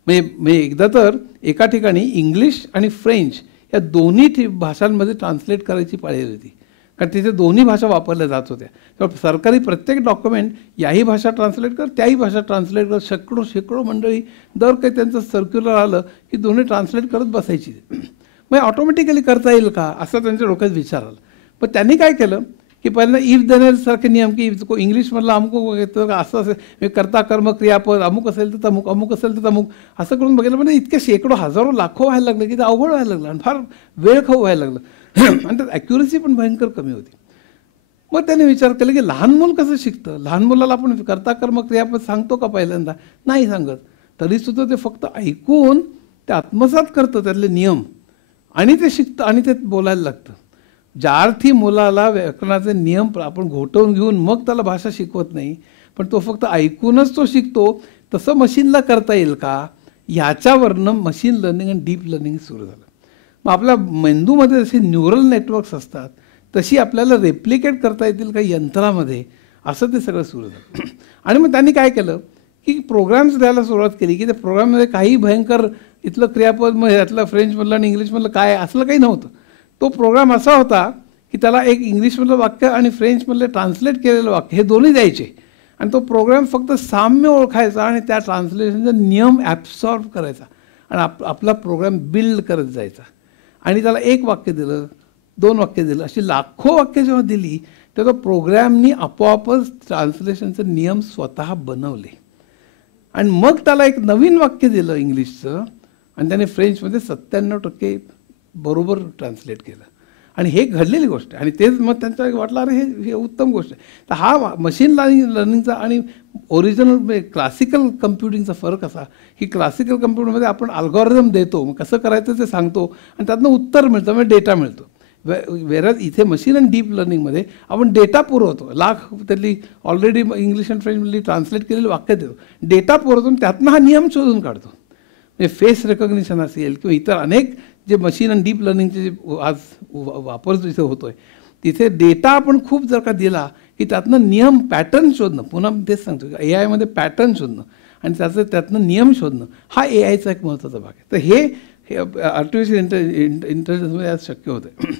म्हणजे एकदा तर एका ठिकाणी इंग्लिश आणि फ्रेंच या दोन्ही भाषांमध्ये ट्रान्सलेट करायची पाळी होती, कारण तिथे दोन्ही भाषा वापरल्या जात होत्या. तर सरकारी प्रत्येक डॉक्युमेंट याही भाषा ट्रान्सलेट कर, त्याही भाषा ट्रान्सलेट कर. शेकडो मंडळी दर काही त्यांचं सर्क्युलर आलं की दोन्ही ट्रान्सलेट करत बसायची. मग ऑटोमॅटिकली करता येईल का असं त्यांच्या डोक्यात विचार आला. पण त्यांनी काय केलं की पहिल्यांदा इफ देन एल्स सारखे नियम, की इंग्लिशमधला अमुक येतं असं असेल, कर्ता कर्म क्रियापद अमुक असेल तर तमुक, अमुक असेल तर तमुक असं करून बघितलं. म्हणजे इतके शेकडो हजारो लाखो व्हायला लागले की ते अवघड व्हायला लागलं आणि फार वेळ खाऊ व्हायला लागलं आणि त्यात ॲक्युरसी पण भयंकर कमी होती. मग त्याने विचार केला की लहान मूल कसं शिकतं? लहान मुलाला आपण कर्ता कर्म क्रियापद सांगतो का पहिल्यांदा? नाही सांगत. तरीसुद्धा ते फक्त ऐकून ते आत्मसात करतं त्यातले नियम आणि ते शिकतं आणि ते बोलायला लागतं. ज्या अर्थी मुलाला व्याकरणाचे नियम आपण घोटवून घेऊन मग त्याला भाषा शिकवत नाही, पण तो फक्त ऐकूनच तो शिकतो, तसं मशीनला करता येईल का? ह्याच्यावरनं मशीन लर्निंग आणि डीप लर्निंग सुरू झालं. मग आपल्या मेंदूमध्ये जसे न्यूरल नेटवर्क्स असतात तशी आपल्याला रेप्लिकेट करता येतील काही यंत्रामध्ये, असं ते सगळं सुरू झालं. आणि मग त्यांनी काय केलं की प्रोग्राम्स द्यायला सुरुवात केली की त्या प्रोग्राममध्ये काही भयंकर इथलं क्रियापद मग यातलं फ्रेंचमधलं आणि इंग्लिशमधलं काय असलं काही नव्हतं. तो प्रोग्राम असा होता की त्याला एक इंग्लिशमधलं वाक्य आणि फ्रेंचमधलं ट्रान्सलेट केलेलं वाक्य हे दोन्ही द्यायचे आणि तो प्रोग्राम फक्त साम्य ओळखायचा आणि त्या ट्रान्सलेशनचा नियम ॲब्सॉर्ब करायचा आणि आपला प्रोग्राम बिल्ड करत जायचा. आणि त्याला एक वाक्य दिलं, 2 वाक्य दिलं, अशी लाखो वाक्य जेव्हा दिली तेव्हा प्रोग्रॅमनी आपोआपच ट्रान्सलेशनचे नियम स्वतः बनवले. आणि मग त्याला एक नवीन वाक्य दिलं इंग्लिशचं आणि त्याने फ्रेंचमध्ये 97% बरोबर ट्रान्सलेट केलं. आणि हे घडलेली गोष्ट आहे आणि तेच मग त्यांचा वाटलं अरे हे उत्तम गोष्ट आहे. तर हा मशीन लर्निंगचा आणि ओरिजिनल क्लासिकल कम्प्युटिंगचा फरक असा की क्लासिकल कम्प्युटरमध्ये आपण अल्गोरिदम देतो, मग कसं करायचं ते सांगतो आणि त्यातनं उत्तर मिळतं, म्हणजे डेटा मिळतो. वेरज इथे मशीन आणि डीप लर्निंगमध्ये आपण डेटा पुरवतो, लाख त्यातली ऑलरेडी इंग्लिश आणि फ्रेंचमधली ट्रान्सलेट केलेली वाक्य देतो, डेटा पुरवतो त्यातनं हा नियम शोधून काढतो. म्हणजे फेस रेकॉग्निशन असेल किंवा इतर अनेक जे मशीन आणि डीप लर्निंगचे जे आज वापर जिथे होतो आहे तिथे डेटा आपण खूप जर का दिला की त्यातनं नियम पॅटर्न शोधणं, पुन्हा तेच सांगतो ए आयमध्ये पॅटर्न शोधणं आणि त्यातनं नियम शोधणं हा ए आयचा एक महत्त्वाचा भाग आहे. तर हे आर्टिफिशियल इंटेलिजन्समध्ये आज शक्य होतं आहे.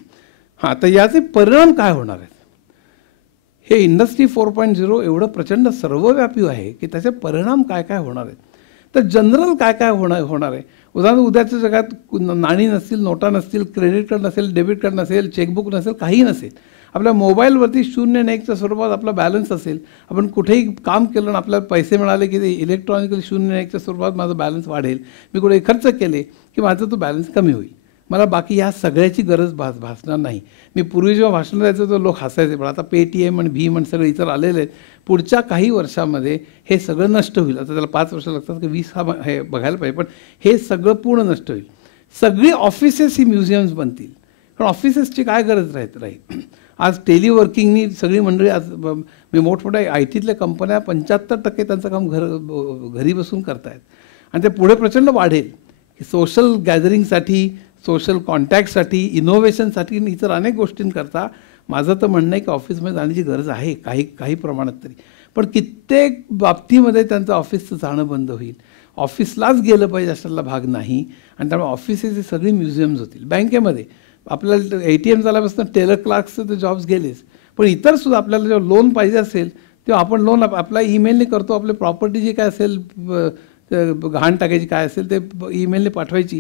हां, तर याचे परिणाम काय होणार आहेत? हे इंडस्ट्री 4.0 एवढं प्रचंड सर्वव्यापी आहे की त्याचे परिणाम काय काय होणार आहेत. तर जनरल काय काय होणार आहे? उदाहरणार्थ उद्याच्या जगात नाणी नसतील, नोटा नसतील, क्रेडिट कार्ड नसेल, डेबिट कार्ड नसेल, चेकबुक नसेल, काही नसेल. आपल्या मोबाईलवरती 0 आणि 1च्या स्वरूपात आपला बॅलन्स असेल. आपण कुठेही काम केलं आणि आपल्याला पैसे मिळाले की ते इलेक्ट्रॉनिकली 0 आणि 1च्या स्वरूपात माझं बॅलन्स वाढेल. मी कुठे खर्च केले की माझं तो बॅलन्स कमी होईल. मला बाकी ह्या सगळ्याची गरज भासणार नाही. मी पूर्वी जेव्हा भाषण द्यायचं तर लोक हसायचे, पण आता पेटीएम आणि भीम आणि सगळे इतर आलेले आहेत. पुढच्या काही वर्षामध्ये हे सगळं नष्ट होईल. आता त्याला 5 वर्ष लागतात की 20 हा हे बघायला पाहिजे, पण हे सगळं पूर्ण नष्ट होईल. सगळी ऑफिसेस ही म्युझियम्स बनतील, कारण ऑफिसेसची काय गरज राहील. आज टेलिवर्किंगनी सगळी मंडळी, आज मी मोठमोठ्या आय टीतल्या कंपन्या 75% त्यांचं काम घरी बसून करतायत आणि ते पुढे प्रचंड वाढेल. की सोशल गॅदरिंगसाठी, सोशल कॉन्टॅक्टसाठी, इनोव्हेशनसाठी आणि इतर अनेक गोष्टींकरता माझं तर म्हणणं आहे की ऑफिसमध्ये जाण्याची गरज आहे काही प्रमाणात तरी. पण कित्येक बाबतीमध्ये त्यांचं ऑफिसचं जाणं बंद होईल. ऑफिसलाच गेलं पाहिजे अशातला भाग नाही आणि त्यामुळे ऑफिसेस सगळी म्युझियम्स होतील. बँकेमध्ये आपल्याला ATM झाल्यापासून टेलर क्लार्क्सचे ते जॉब्स गेलेच, पण इतरसुद्धा आपल्याला जेव्हा लोन पाहिजे असेल तेव्हा आपण लोन आपला ईमेलने करतो. आपली प्रॉपर्टी जी काय असेल घाण टाकायची काय असेल ते ईमेलने पाठवायची,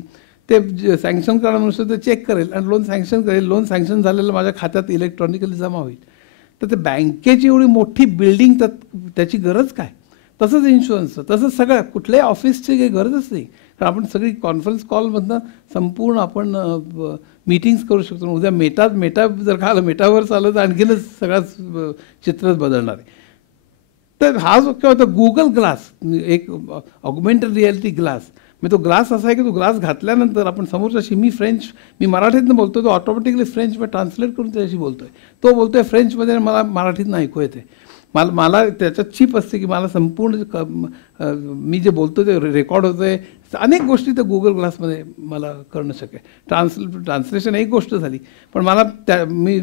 ते सँक्शन करा म्हणून ते चेक करेल आणि लोन सँक्शन करेल. लोन सँक्शन झालेलं माझ्या खात्यात इलेक्ट्रॉनिकली जमा होईल. तर ते बँकेची एवढी मोठी बिल्डिंग त्याची गरज काय? तसंच इन्शुरन्सचं, तसंच सगळं कुठल्याही ऑफिसची काही गरजच नाही. कारण आपण सगळी कॉन्फरन्स कॉलमधनं संपूर्ण आपण मीटिंग्स करू शकतो. उद्या मेटा जर का आलं, मेटावर्स आलं तर आणखीनच सगळाच चित्रच बदलणार आहे. तर हा जो काय होता गुगल ग्लास, एक ऑगमेंटेड रियालिटी ग्लास, म्हणजे तो ग्लास असा आहे की तो ग्लास घातल्यानंतर आपण समोरच्याशी, मी मराठीतनं बोलतो, तो ऑटोमॅटिकली फ्रेंचमध्ये ट्रान्सलेट करून त्याच्याशी बोलतोय, तो बोलतोय फ्रेंचमध्ये, मला मराठीतनं ऐकू येते. मला त्याच्यात चिप असते की मला संपूर्ण मी जे बोलतो ते रेकॉर्ड होतं आहे. अनेक गोष्टी त्या गुगल ग्लासमध्ये मला करणं शक्य आहे. ट्रान्सलेशन एक गोष्ट झाली, पण मला मी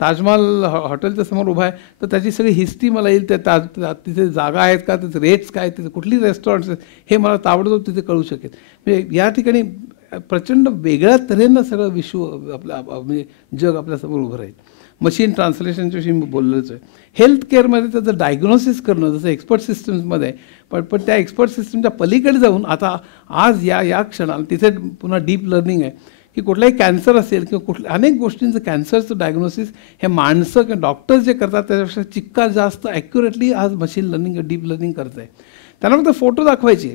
ताजमहाल हॉटेलच्या समोर उभा आहे तर त्याची सगळी हिस्ट्री मला येईल, तिथे जागा आहेत का, त्याचे रेट्स काय, तिथे कुठली रेस्टॉरंट्स आहेत हे मला ताबडतोब तिथे कळू शकेल. म्हणजे या ठिकाणी प्रचंड वेगळ्या तऱ्हेनं सगळं विश्व म्हणजे जग आपल्यासमोर उभं राहील. मशीन ट्रान्सलेशनच्या विषयी मी बोललोच आहे. हेल्थ केअरमध्ये त्याचं डायग्नोसिस करणं जसं एक्सपर्ट सिस्टम्समध्ये, पण त्या एक्सपर्ट सिस्टमच्या पलीकडे जाऊन आता आज या क्षणाला तिथे पुन्हा डीप लर्निंग आहे की कुठलाही कॅन्सर असेल किंवा अनेक गोष्टींचं कॅन्सरचं डायग्नोसिस हे माणसं किंवा डॉक्टर्स जे करतात त्याच्यापेक्षा चिक्का जास्त ॲक्युरेटली आज मशीन लर्निंग डीप लर्निंग करत आहे. त्यांना फक्त फोटो दाखवायचे,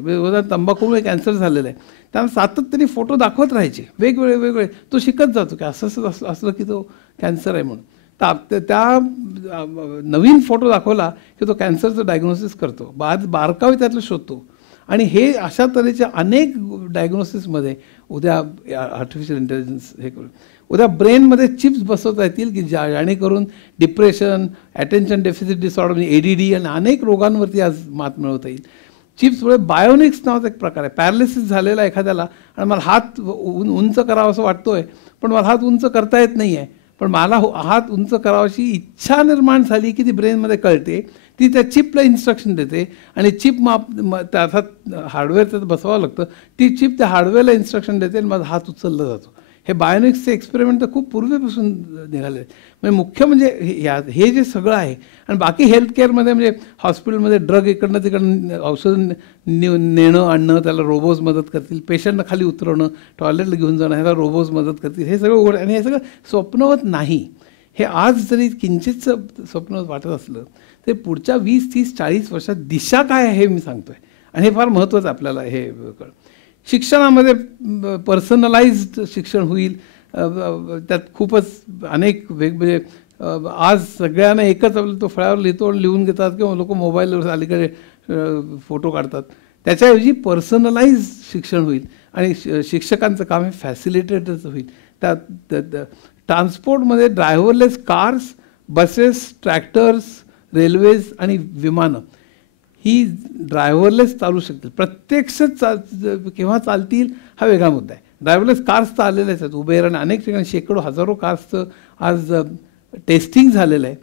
तंबाखूमुळे कॅन्सर झालेलं आहे, त्यांना सातत्याने फोटो दाखवत राहायचे वेगवेगळे. तो शिकत जातो की असं असलं की तो कॅन्सर आहे म्हणून. तर त्या नवीन फोटो दाखवला की तो कॅन्सरचं डायग्नोसिस करतो, बारकावे त्यातलं शोधतो. आणि हे अशा तऱ्हेच्या अनेक डायग्नोसिसमध्ये उद्या आर्टिफिशियल इंटेलिजन्स हे करून उद्या ब्रेनमध्ये चिप्स बसवता येतील की जेणेकरून डिप्रेशन, अटेन्शन डेफिसिट डिसऑर्डर म्हणजे ADD आणि अनेक रोगांवरती आज मात मिळवता येईल. चिप्समुळे बायोनिक्स नावाचा एक प्रकार आहे. पॅरालिसिस झालेला एखाद्याला आणि मला हात उंच करावा असं वाटतोय, पण मला हात उंच करता येत नाही आहे, पण मला हात उंच करावाची इच्छा निर्माण झाली की ती ब्रेनमध्ये कळते, ती त्या चिपला इन्स्ट्रक्शन देते आणि चिप अर्थात हार्डवेअर त्यात बसवावं लागतं, ती चिप त्या हार्डवेअरला इन्स्ट्रक्शन देते आणि माझा हात उचलला जातो. हे बायोनिक्सचे एक्सपेरिमेंट तर खूप पूर्वीपासून निघाले आहेत. म्हणजे मुख्य म्हणजे हे जे सगळं आहे. आणि बाकी हेल्थ केअरमध्ये म्हणजे हॉस्पिटलमध्ये ड्रग इकडनं तिकडनं औषधं नेणं आणणं त्याला रोबोज मदत करतील, पेशंटला खाली उतरवणं, टॉयलेटला घेऊन जाणं ह्याला रोबोज मदत करतील, हे सगळं उघड. आणि हे सगळं स्वप्नवत नाही. हे आज जरी किंचितचं स्वप्नवत वाटत असलं ते पुढच्या 20, 30, 40 वर्षात दिशा काय आहे हे मी सांगतोय. आणि हे फार महत्त्वाचं आपल्याला हे कळ. शिक्षणामध्ये पर्सनलाइज्ड शिक्षण होईल. त्यात खूपच अनेक वेगवेगळे आज सगळ्यांना एकच आपलं तो फळ्यावर लिहितो आणि लिहून घेतात किंवा लोक मोबाईलवर अलीकडे फोटो काढतात. त्याच्याऐवजी पर्सनलाइज शिक्षण होईल आणि शिक्षकांचं काम हे फॅसिलिटेटरचं होईल. त्यात ट्रान्सपोर्टमध्ये driverless cars, buses, tractors, railways आणि विमानं ही ड्रायव्हरलेस चालू शकतील. प्रत्यक्ष केव्हा चालतील हा वेगळा मुद्दा आहे. ड्रायव्हरलेस कार्स तर आलेलेच आहेत. उबेर आणि अनेक ठिकाणी शेकडो हजारो कार्सचं आज टेस्टिंग झालेलं आहे.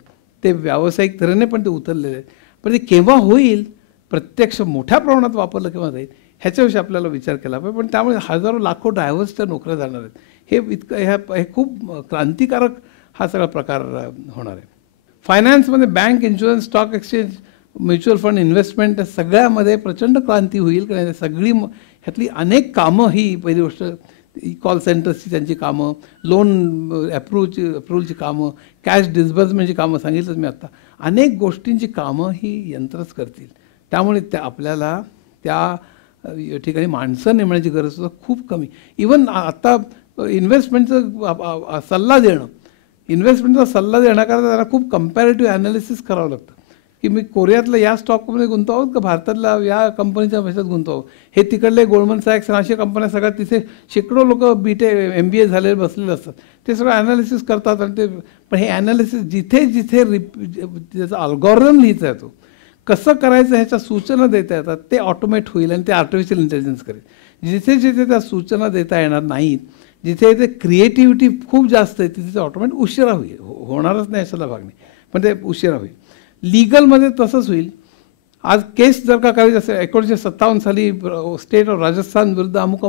ते व्यावसायिक तऱ्हेने पण ते उतरलेले आहेत. पण ते केव्हा होईल, प्रत्यक्ष मोठ्या प्रमाणात वापरलं केव्हा जाईल ह्याच्याविषयी आपल्याला विचार केला पाहिजे. पण त्यामुळे हजारो लाखो ड्रायव्हर्सच्या नोकऱ्या जाणार आहेत. हे खूप क्रांतिकारक हा सगळा प्रकार होणार आहे. फायनान्समध्ये bank, insurance, stock exchange, mutual fund, investment सगळ्यामध्ये प्रचंड क्रांती होईल. कारण सगळी ह्यातली अनेक कामं ही पहिली गोष्ट कॉल सेंटर्सची त्यांची कामं, लोन अप्रूव्हलची कामं, कॅश डिस्बर्समेंटची कामं सांगितलं मी आत्ता, अनेक गोष्टींची कामं ही यंत्रच करतील. त्यामुळे आपल्याला त्या ठिकाणी माणसं नेमण्याची गरज सुद्धा खूप कमी. इवन आत्ता इन्व्हेस्टमेंटचा सल्ला देण्याकरता त्यांना खूप कम्पॅरेटिव्ह ॲनालिसिस करावं लागतं की मी कोरियातल्या या स्टॉकमध्ये गुंतवावं का भारतातल्या या कंपनीच्या पैशात गुंतवावं. हे तिकडले गोल्डमन सॅक्स अशा कंपन्या सगळ्यात तिथे शेकडो लोक MBA झालेले बसलेले असतात. ते सगळं ॲनालिसिस करतात आणि ते पण हे ॲनालिसिस जिथे त्याचा अल्गोरिदम लिहिता येतो, कसं करायचं ह्याच्या सूचना देता येतात, ते ऑटोमेट होईल आणि ते आर्टिफिशियल इंटेलिजन्स करेल. जिथे त्या सूचना देता येणार नाहीत, जिथे ते क्रिएटिव्हिटी खूप जास्त आहे, तिथे ते ऑटोमॅटिक उशिरा होईल. होणारच नाही अशाला भाग नाही, पण ते उशिरा होईल. लीगलमध्ये तसंच होईल. आज केस जर का करायची असेल 1957 साली स्टेट ऑफ राजस्थान विरुद्ध अमुक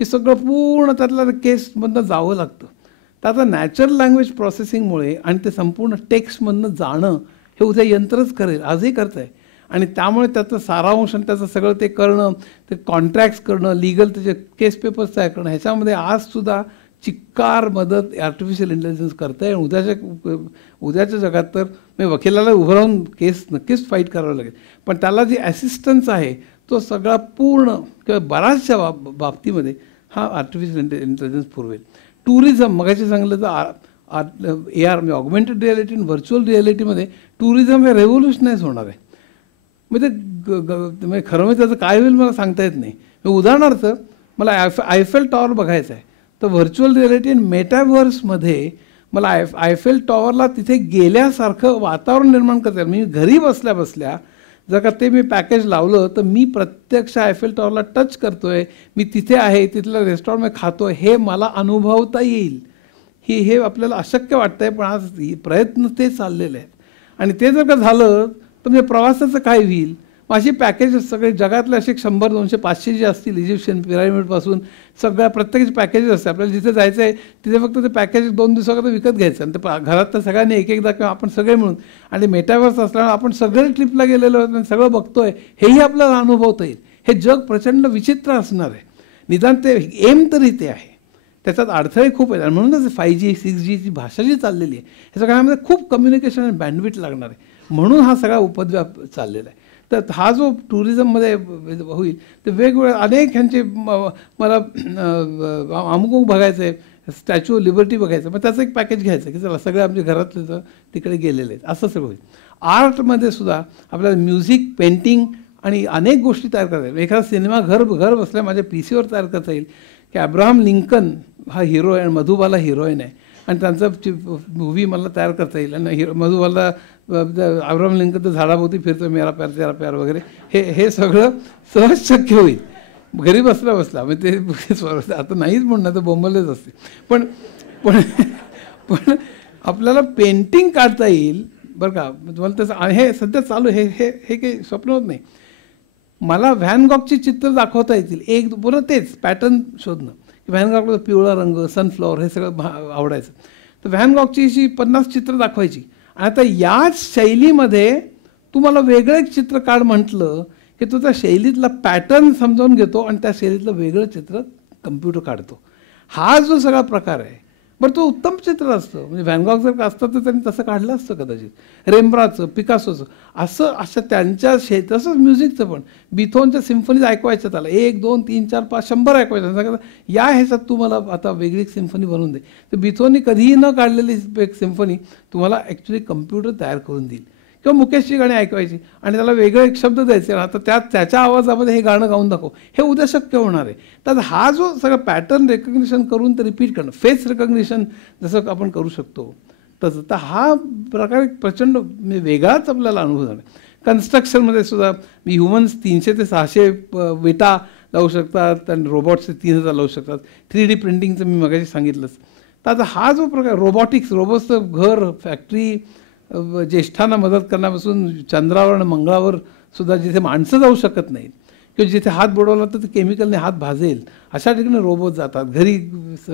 की सगळं पूर्ण त्यातल्या केसमधनं जावं लागतं. तर आता नॅचरल लँग्वेज प्रोसेसिंगमुळे आणि ते संपूर्ण टेक्स्टमधनं जाणं हे उद्या यंत्रच करेल, आजही करत आहे. आणि त्यामुळे त्याचं सारांश आणि त्याचं सगळं ते करणं, ते कॉन्ट्रॅक्ट्स करणं, लिगल त्याचे केस पेपर्स तयार करणं, ह्याच्यामध्ये आजसुद्धा चिक्कार मदत आर्टिफिशियल इंटेलिजन्स करतं आहे. उद्याच्या जगात तर मी वकिलाला उभं राहून केस नक्कीच फाईट करावं लागेल, पण त्याला जी असिस्टन्स आहे तो सगळा पूर्ण किंवा बऱ्याचशा बाबतीमध्ये हा आर्टिफिशियल इंटेलिजन्स पुरवेल. टुरिझम मगाशी सांगितलं तर AR म्हणजे ऑगमेंटेड रिॲलिटी आणि व्हर्च्युअल रिॲलिटीमध्ये टुरिझम हे रेव्होल्युशनाइज होणार आहे. म्हणजे म्हणजे खरं म्हणजे त्याचं काय होईल मला सांगता येत नाही. उदाहरणार्थ मला आयफेल टॉवर बघायचं आहे, तर व्हर्च्युअल रिॲलिटी आणि मेटाव्हर्समध्ये मला आयफेल टॉवरला तिथे गेल्यासारखं वातावरण निर्माण करता येईल. मी घरी बसल्या बसल्या जर का ते मी पॅकेज लावलं तर मी प्रत्यक्ष आयफेल टॉवरला टच करतोय, मी तिथे आहे, तिथलं रेस्टॉरंटमध्ये खातोय, हे मला अनुभवता येईल. हे आपल्याला अशक्य वाटतंय, पण आज प्रयत्न ते चाललेले आहेत. आणि ते जर का झालं तर म्हणजे प्रवासाचं काय होईल. अशी पॅकेजेस सगळे जगातले असे 100, 200, 500 जे असतील इजिप्शियन पिरामिडपासून सगळ्या प्रत्येक पॅकेजेस असते. आपल्याला जिथे जायचं आहे तिथे फक्त ते पॅकेज 2 दिवसाकरता विकत घ्यायचं आणि ते घरात तर सगळ्यांनी एक एकदा किंवा आपण सगळे मिळून. आणि मेटाव्हर्स असल्यामुळे आपण सगळे ट्रिपला गेलेलो आहोत आणि सगळं बघतोय, हेही आपल्याला अनुभवता येईल. हे जग प्रचंड विचित्र असणार आहे. निदान ते एम तरी ते आहे, त्याच्यात अडथळे खूप आहेत. आणि म्हणूनच 5G 6G ची भाषा जी चाललेली आहे ह्या सगळ्यामध्ये खूप कम्युनिकेशन आणि बँडविड्थ लागणार आहे. म्हणून हा सगळा उपद्व्याप चाललेला आहे. तर हा जो टुरिझममध्ये होईल ते वेगवेगळ्या अनेक ह्यांचे मला अमुक बघायचं आहे, स्टॅच्यू ऑफ लिबर्टी बघायचं, मग त्याचं एक पॅकेज घ्यायचं की चला सगळे आमच्या घरातले तर तिकडे गेलेले आहेत, असं सगळं होईल. आर्टमध्ये सुद्धा आपल्याला म्युझिक, पेंटिंग आणि अनेक गोष्टी तयार करता येईल. एखादा सिनेमा घर बसल्या माझ्या PC वर तयार करता येईल की अब्राहम लिंकन हा हिरो आहे आणि मधुबाला हिरोईन आहे आणि त्यांचा मूवी मला तयार करता येईल. आणि मधुबाला अब्राहम लिंकन तर झाडाभोवती फिरतो, मेरा प्यार तेरा प्यार वगैरे, हे सगळं सहज शक्य होईल घरी बसल्या. म्हणजे ते आता नाहीच म्हणणं तर बोंबलेच असते, पण पण पण आपल्याला पेंटिंग काढता येईल बरं का. तुम्हाला तसं हे सध्या चालू हे हे हे काही स्वप्न होत नाही. मला व्हॅन गॉगची चित्र दाखवता येतील, एक पूर्ण तेच पॅटर्न शोधणं. व्हॅन गॉगला पिवळा रंग, सनफ्लॉवर हे सगळं आवडायचं. तर व्हॅन गॉगची अशी 50 चित्र दाखवायची आणि आता याच शैलीमध्ये तुम्हाला वेगळं एक चित्र काढ म्हटलं की तो त्या शैलीतला पॅटर्न समजावून घेतो आणि त्या शैलीतलं वेगळं चित्र कम्प्युटर काढतो. हा जो सगळा प्रकार आहे बरं तो उत्तम चित्र असतं. म्हणजे व्हॅन गॉग जर का असतं तर त्यांनी तसं काढलं असतं कदाचित. रेम्ब्राचं, पिकासोचं असं त्यांच्या तसंच म्युझिकचं पण बिथोनच्या सिम्फनीज ऐकवायचं त्याला 1, 2, 3, 4, 5, 100 ऐकवायचं. या ह्याच्यात तुम्हाला आता वेगळी एक सिम्फनी बनवून दे. तर बिथोननी कधीही न काढलेली एक सिम्फनी तुम्हाला ॲक्च्युली कम्प्युटर तयार करून देईल. किंवा मुकेशची गाणी ऐकवायची आणि त्याला वेगळं एक शब्द द्यायचे, आता त्याच्या आवाजामध्ये हे गाणं गाऊन दाखव, हे उद्या शक्य होणार आहे. तर हा जो सगळं पॅटर्न रेकग्निशन करून ते रिपीट करणं, फेस रेकग्निशन जसं आपण करू शकतो तसं, तर हा प्रकार एक प्रचंड वेगळाच आपल्याला अनुभव झाला. कन्स्ट्रक्शनमध्ये सुद्धा मी ह्युमन्स 300 ते 600 विटा लावू शकतात आणि रोबोट्सचे 3000 लावू शकतात. 3D प्रिंटिंगचं मी मगाशी सांगितलंच. तर आता हा जो प्रकार रोबोट्सचं घर, फॅक्टरी, ज्येष्ठांना मदत करण्यापासून चंद्रावर आणि मंगळावर सुद्धा जिथे माणसं जाऊ शकत नाहीत किंवा जिथे हात बुडवला तर ते केमिकलने हात भाजेल अशा ठिकाणी रोबोट जातात. घरी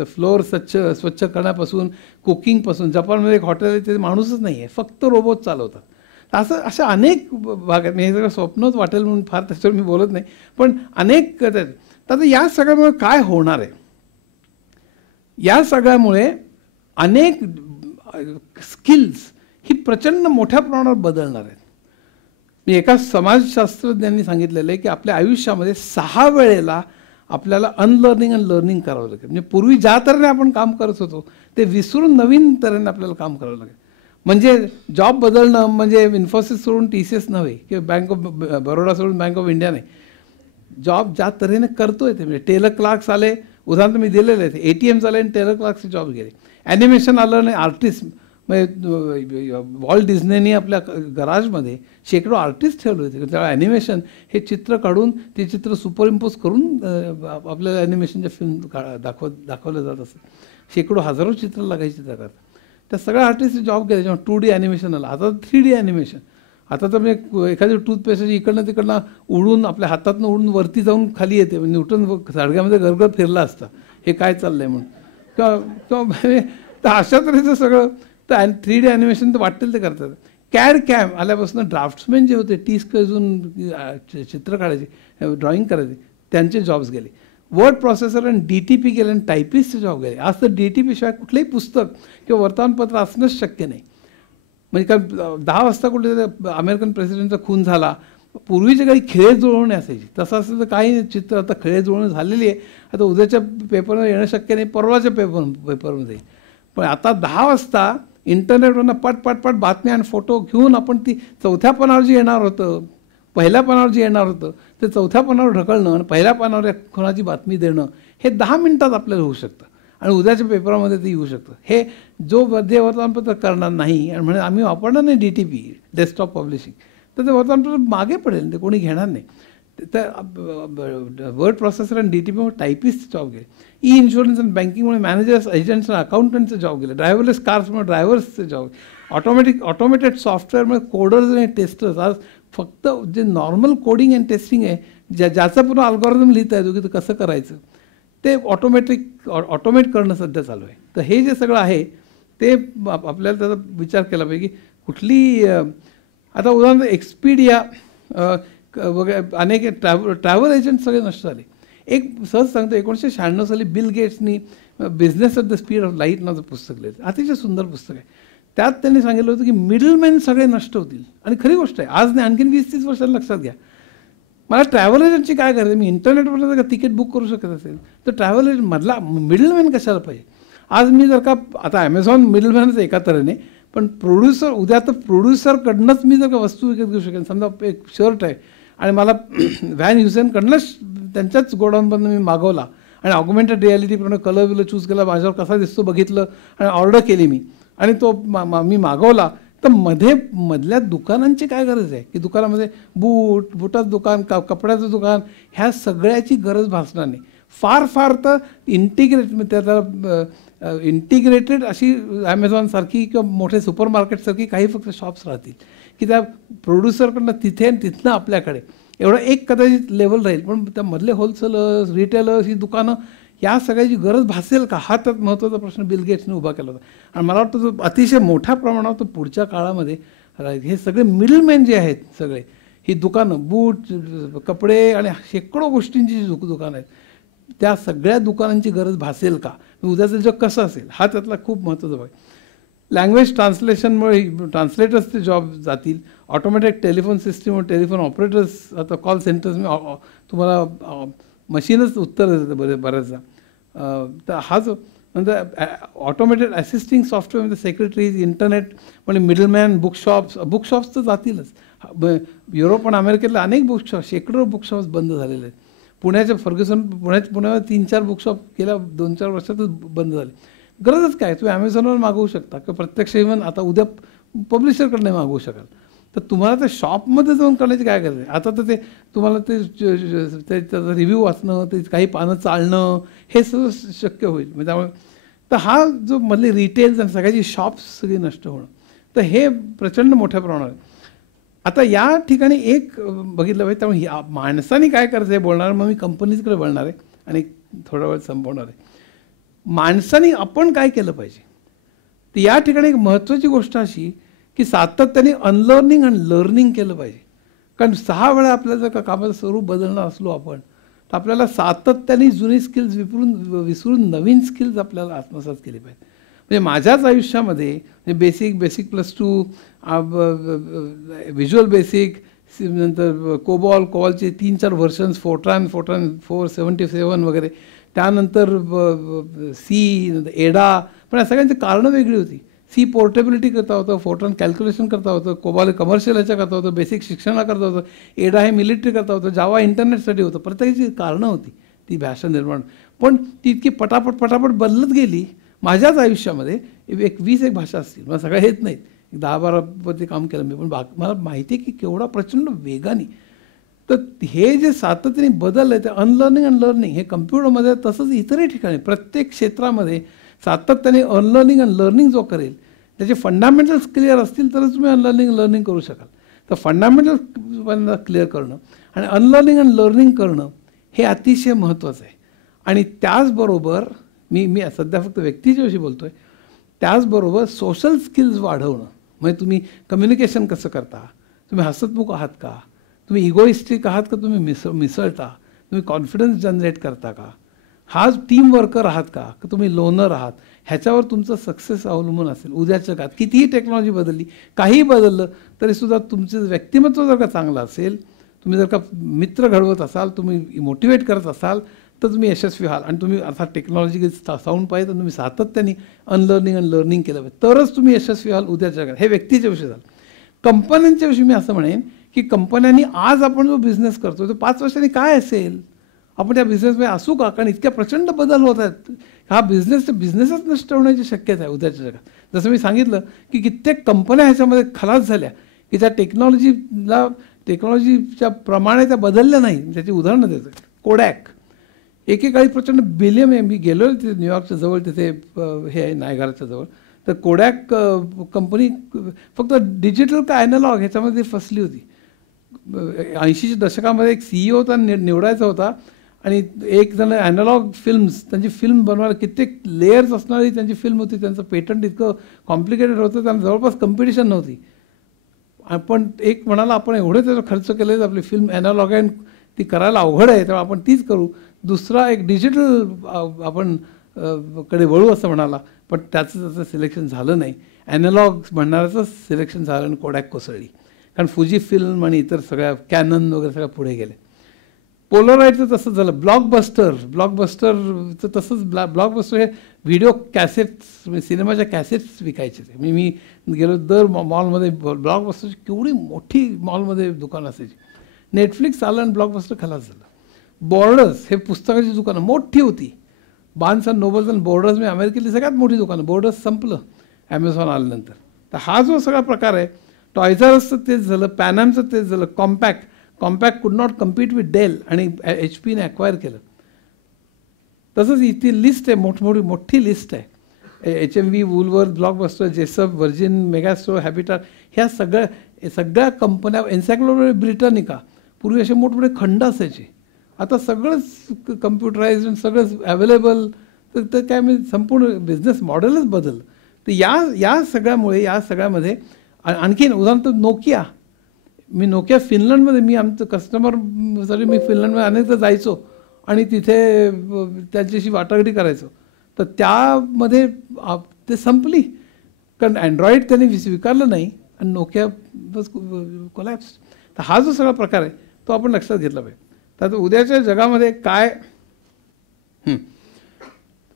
फ्लोअर स्वच्छ करण्यापासून कुकिंगपासून. जपानमध्ये एक हॉटेल आहे तिथे माणूसच नाही आहे, फक्त रोबोट चालवतात. अशा अनेक भाग आहेत. मी हे सगळं स्वप्नच वाटेल म्हणून फार त्याच्यावर मी बोलत नाही, पण अनेक. तर आता या सगळ्यामुळे काय होणार आहे, या सगळ्यामुळे अनेक स्किल्स ही प्रचंड मोठ्या प्रमाणावर बदलणार आहेत. मी एका समाजशास्त्रज्ञांनी सांगितलेलं आहे की आपल्या आयुष्यामध्ये 6 वेळेला आपल्याला अनलर्निंग आणि लर्निंग करावं लागेल. म्हणजे पूर्वी ज्या तऱ्हेने आपण काम करत होतो ते विसरून नवीन तऱ्हेने आपल्याला काम करावं लागेल. म्हणजे जॉब बदलणं म्हणजे इन्फोसिस सोडून TCS नव्हे किंवा बँक ऑफ बरोडा सोडून बँक ऑफ इंडिया नाही. जॉब ज्या तऱ्हेने करतोय ते, म्हणजे टेलर क्लार्क्स आले, उदाहरण मी दिलेलं आहे, ATM आले आणि टेलर क्लार्क्सचे जॉब गेले. ॲनिमेशन आलं नाही, आर्टिस्ट म्हणजे वॉल्ट डिझनेनी आपल्या गराजमध्ये शेकडो आर्टिस्ट ठेवले होते. त्यावेळेला ॲनिमेशन हे चित्र काढून ते चित्र सुपरइम्पोज करून आपल्याला ॲनिमेशनच्या फिल्म दाखवल्या जात असत. शेकडो हजारो चित्र लागायची त्या करता. त्या सगळ्या आर्टिस्टचे जॉब केले. जेव्हा 2D ॲनिमेशन आलं, आता 3D ॲनिमेशन. आता तर म्हणजे एखादी टूथपेस्ट इकडनं तिकडनं उडून आपल्या हातातनं उडून वरती जाऊन खाली येते. न्यूटन साडग्यामध्ये गरगर फिरला असता हे काय चाललंय म्हणून. किंवा तर अशा तऱ्हेचं सगळं तर 3D ॲनिमेशन तर वाटेल ते करतात. कॅड कॅम आल्यापासून ड्राफ्ट्समॅन जे होते टीस्क वाजून चित्र काढायचे, ड्रॉइंग करायचे, त्यांचे जॉब्स गेले. वर्ड प्रोसेसर आणि DTP गेले आणि टायपिस्टचे जॉब गेले. आज तर DTP शिवाय कुठलंही पुस्तक किंवा वर्तमानपत्र असणंच शक्य नाही. म्हणजे का 10 वाजता कुठे अमेरिकन प्रेसिडेंटचा खून झाला, पूर्वीच्या काही खेळे जुळवणे असायची, तसं असेल तर काही चित्र आता खेळे जुळवणी झालेली आहे. आता उद्याच्या पेपरवर येणं शक्य नाही, परवाच्या पेपरमध्ये. पण आता 10 वाजता इंटरनेटवरनं पट बातम्या आणि फोटो घेऊन आपण ती चौथ्या पानावर जे येणार होतं, पहिल्या पानावर जे येणार होतं ते चौथ्या पानावर ढकलणं आणि पहिल्या पानावर कोणाची बातमी देणं हे 10 मिनिटात आपल्याला होऊ शकतं आणि उद्याच्या पेपरामध्ये ते येऊ शकतं. हे जो मध्य वर्तमानपत्र करणार नाही आणि म्हणजे आम्ही वापरणार नाही DTP डेस्कटॉप पब्लिशिंग, तर ते वर्तमानपत्र मागे पडेल, ते कोणी घेणार नाही. तर वर्ड प्रोसेसर आणि DTPमुळे टायपिस्टचे जॉब गेले. इन्शुरन्स आणि बँकिंगमुळे मॅनेजर्स, एजंट्स आणि अकाउंटंटचे जॉब गेले. ड्रायव्हरलेस कार्समुळे ड्रायव्हर्सचे जॉब, ऑटोमेटेड सॉफ्टवेअरमुळे कोडर्स आणि टेस्टर्स. आज फक्त जे नॉर्मल कोडिंग अँड टेस्टिंग आहे, ज्याचा पूर्ण अल्गोरिदम लिहिता येतो की ते कसं करायचं, ते ऑटोमेट करणं सध्या चालू आहे. तर हे जे सगळं आहे ते आपल्याला त्याचा विचार केला पाहिजे की कुठली, आता उदाहरणार्थ एक्सपीडिया वगैरे अनेक ट्रॅव्हल एजंट सगळे नष्ट झाले. एक सहज सांगतो, 1996 साली बिल गेट्सनी business at the speed of light नावाचं पुस्तक लिहिलं. अतिशय सुंदर पुस्तक आहे. त्यात त्यांनी सांगितलं होतं की मिडलमॅन सगळे नष्ट होतील. आणि खरी गोष्ट आहे, आज नाही आणखीन 20-30 वर्षांनी लक्षात घ्या. मला ट्रॅव्हल एजंटची काय करायचं, मी इंटरनेटवर जर का तिकीट बुक करू शकत असेल तर ट्रॅव्हल एजंट मधला मिडलमॅन कशाला पाहिजे. आज मी जर का आता ॲमेझॉन मिडलमॅनच एका तऱ्हेने, पण प्रोड्युसर, उद्या तर प्रोड्युसरकडनंच मी जर का वस्तू विकत घेऊ शकेन. समजा एक शर्ट आहे आणि मला व्हॅन ह्युसेनकडनंच त्यांच्याच गोडाऊनमधून मी मागवला आणि ऑगमेंटेड रियालिटीप्रमाणे कलर बिलर चूज केला, माझ्यावर कसा दिसतो बघितलं आणि ऑर्डर केली मी आणि तो मी मागवला. तर मधल्या दुकानांची काय गरज आहे की दुकानामध्ये बुटाचं दुकान, कपड्याचं दुकान, ह्या सगळ्याची गरज भासणार नाही. फार तर इंटिग्रेटेड अशी ॲमेझॉनसारखी किंवा मोठे सुपर मार्केटसारखी काही फक्त शॉप्स राहतील की त्या प्रोड्युसरकडनं तिथे आणि तिथनं आपल्याकडे एवढं एक कदाचित लेवल राहील. पण त्या मधले होलसेलर्स, रिटेलर्स, ही दुकानं, या सगळ्याची गरज भासेल का, हा तर महत्त्वाचा प्रश्न बिल गेट्सने उभा केला होता. आणि मला वाटतं तो अतिशय मोठ्या प्रमाणावर तो पुढच्या काळामध्ये हे सगळे मिडलमॅन जे आहेत सगळे, ही दुकानं, बूट, कपडे आणि शेकडो गोष्टींची जी दुकानं आहेत, त्या सगळ्या दुकानांची गरज भासेल का, उद्याचं जग कसं असेल, हा त्यातला खूप महत्त्वाचा भाग. लँग्वेज ट्रान्सलेशनमुळे ट्रान्सलेटर्सचे जॉब जातील. ऑटोमॅटिक टेलिफोन सिस्टीममुळे टेलिफोन ऑपरेटर्स, आता कॉल सेंटर्स तुम्हाला मशीनच उत्तर देतं बऱ्याचदा. तर हा जो नंतर ऑटोमेटेड असिस्टिंग सॉफ्टवेअरमध्ये सेक्रेटरीज, इंटरनेट म्हणजे मिडलमॅन, बुकशॉप्स तर जातीलच. युरोप आणि अमेरिकेतल्या अनेक बुकशॉप, शेकडो बुकशॉप्स बंद झालेले आहेत. पुण्याच्या पुण्यावर 3-4 बुकशॉप गेल्या 2-4 वर्षातच बंद झाले. गरजच काय, तुम्ही ॲमेझॉनवर मागवू शकता किंवा प्रत्यक्ष इव्हन आता उद्या पब्लिशरकडनं मागवू शकाल. तर तुम्हाला ते शॉपमध्ये जाऊन करण्याची काय गरज आहे. आता तर ते तुम्हाला त्याचा रिव्ह्यू वाचणं, ते काही पानं चालणं, हे सगळं शक्य होईल. म्हणजे त्यामुळे तर हा जो मधले रिटेल्स आणि सगळ्याची शॉप्स सगळी नष्ट होणं, तर हे प्रचंड मोठ्या प्रमाणावर. आता या ठिकाणी एक बघितलं पाहिजे. त्यामुळे माणसाने काय करायचं हे बोलणार, मग मी कंपनीजकडे बोलणार आहे आणि थोडा वेळ संपवणार आहे. माणसाने आपण काय केलं पाहिजे, तर या ठिकाणी एक महत्त्वाची गोष्ट अशी की सातत्याने अनलर्निंग आणि लर्निंग केलं पाहिजे. कारण 6 वेळा आपल्याला जर का कामाचं स्वरूप बदलणार असलो आपण, तर आपल्याला सातत्याने जुनी स्किल्स विसरून नवीन स्किल्स आपल्याला आत्मसात केली पाहिजे. म्हणजे माझ्याच आयुष्यामध्ये बेसिक +2, व्हिज्युअल बेसिक, नंतर कोबॉलचे 3-4 व्हर्शन्स, फोर्ट्रान 477 वगैरे, त्यानंतर सी, एडा, पण या सगळ्यांची कारणं वेगळी होती. सी पोर्टेबिलिटी करता होतं, फोर्ट्रान कॅल्क्युलेशन करता होतं, कोबॉल कमर्शियल ह्याच्या करता होतं, बेसिक शिक्षणा करता होतं, एडा हे मिलिटरी करता होतं, जावा इंटरनेटसाठी होतं. प्रत्येकाची कारणं होती ती भाषा निर्माण. पण ती इतकी पटापट बदलत गेली. माझ्याच आयुष्यामध्ये 20-21 भाषा असतील, मला सगळ्या येत नाहीत. 10-12 काम केलं मी, पण मला माहिती आहे की केवढा प्रचंड वेगाने. तर हे जे सातत्याने बदल आहे ते अनलर्निंग आणि लर्निंग, हे कम्प्युटरमध्ये तसंच इतरही ठिकाणी प्रत्येक क्षेत्रामध्ये सातत्याने अनलर्निंग आणि लर्निंग जो करेल, त्याचे फंडामेंटल्स क्लिअर असतील तरच तुम्ही अनलर्निंग लर्निंग करू शकाल. तर फंडामेंटल्स क्लिअर करणं आणि अनलर्निंग आणि लर्निंग करणं हे अतिशय महत्त्वाचं आहे. आणि त्याचबरोबर मी सध्या फक्त व्यक्तीच्या विषयी बोलतो आहे, त्याचबरोबर सोशल स्किल्स वाढवणं म्हणजे तुम्ही कम्युनिकेशन कसं करता, तुम्ही हसतमुख आहात का, तुम्ही इगोइस्टिक आहात का, तुम्ही मिसळता, तुम्ही कॉन्फिडन्स जनरेट करता का, हा टीम वर्कर आहात का तुम्ही लोनर आहात, ह्याच्यावर तुमचं सक्सेस अवलंबून असेल. उद्याच्या काळात कितीही टेक्नॉलॉजी बदलली, काहीही बदललं तरीसुद्धा तुमचं व्यक्तिमत्व जर का चांगलं असेल, तुम्ही जर का मित्र घडवत असाल, तुम्ही मोटिवेट करत असाल, तर तुम्ही यशस्वी व्हाल. आणि तुम्ही अर्थात टेक्नॉलॉजी साऊंड पाहिजे तर तुम्ही सातत्याने अनलर्निंग आणि लर्निंग केलं पाहिजे, तरच तुम्ही यशस्वी व्हाल उद्याच्या काळात. हे व्यक्तीच्या विषयी झालं. कंपन्यांच्या विषयी मी असं म्हणेन की कंपन्यांनी आज आपण जो बिझनेस करतो तो 5 वर्षांनी काय असेल, आपण त्या बिझनेसमध्ये असू का, कारण इतक्या प्रचंड बदल होत आहेत. हा बिझनेसच नष्ट होण्याची शक्यता आहे उद्याच्या जगात. जसं मी सांगितलं की कित्येक कंपन्या ह्याच्यामध्ये खलास झाल्या की त्या टेक्नॉलॉजीच्या प्रमाणे त्या बदलल्या नाही. त्याची उदाहरणं देतो. कोडॅक एकेकाळी प्रचंड बिलियन आहे. मी गेलो तिथे न्यूयॉर्कच्या जवळ, तिथे हे आहे नायगाराच्या जवळ. तर कोडॅक कंपनी फक्त डिजिटल का ॲनालॉग ह्याच्यामध्ये फसली होती. 80च्या दशकामध्ये एक CEO होता, निवडायचा होता, आणि एक जण ॲनालॉग फिल्म्स, त्यांची फिल्म बनवायला कित्येक लेयर्स असणारी त्यांची फिल्म होती. त्यांचं पेटंट इतकं कॉम्प्लिकेटेड होतं, त्यांना जवळपास कॉम्पिटिशन नव्हती. पण एक म्हणाला आपण एवढे त्याचा खर्च केले, आपली फिल्म ॲनालॉग आहे, ती करायला अवघड आहे, तेव्हा आपण तीच करू. दुसरा एक डिजिटल आपण कडे वळू असं म्हणाला, पण त्याचं सिलेक्शन झालं नाही. ॲनालॉग म्हणणाऱ्याचं सिलेक्शन झालं आणि कोडॅक कोसळली. कारण फुजी फिल्म आणि इतर सगळ्या कॅनन वगैरे सगळ्या पुढे गेले. पोलराईडचं तसंच झालं. ब्लॉकबस्टरचं तसंच. ब्लॉकबस्टर हे व्हिडिओ कॅसेट्स, सिनेमाच्या कॅसेट्स विकायचे. ते मी गेलो दर मॉलमध्ये ब्लॉकबस्टरची केवढी मोठी मॉलमध्ये दुकान असायची. नेटफ्लिक्स आलं आणि ब्लॉकबस्टर खलास झालं. बॉर्डर्स हे पुस्तकाची दुकानं मोठी होती. बार्न्स अँड नोबल्स आणि बॉर्डर्स मी अमेरिकेतली सगळ्यात मोठी दुकानं. बॉर्डर्स संपलं ॲमेझॉन आल्यानंतर. तर हा जो सगळा प्रकार आहे, टॉयज आर असचं तेच झालं, पॅनामचं तेच झालं. Compaq could not compete with Dell आणि HP ने ॲक्वायर केलं. तसंच इथे लिस्ट आहे, मोठी लिस्ट आहे. HMV, Woolworth, Blockbuster, Jessop, Virgin, Megastore, Habitat, ह्या सगळ्या कंपन्या. एन्सायक्लोपीडिया ब्रिटानिका पूर्वी असे मोठमोठे खंड असायचे, आता सगळंच कम्प्युटराइज, सगळंच अवेलेबल. तर काय म्हणजे संपूर्ण बिझनेस मॉडेलच बदललं. तर या सगळ्यामध्ये आणखीन उदाहरण नोकिया. मी नोकिया फिनलंडमध्ये, मी आमचं कस्टमरसाठी मी फिनलंडमध्ये अनेकदा जायचो आणि तिथे त्यांच्याशी वाटाघाटी करायचो. तर त्यामध्ये ते संपली, कारण अँड्रॉईड त्यांनी स्वीकारलं नाही आणि नोकिया बस कोलॅप्स. तर हा जो सगळा प्रकार आहे तो आपण लक्षात घेतला पाहिजे. तर उद्याच्या जगामध्ये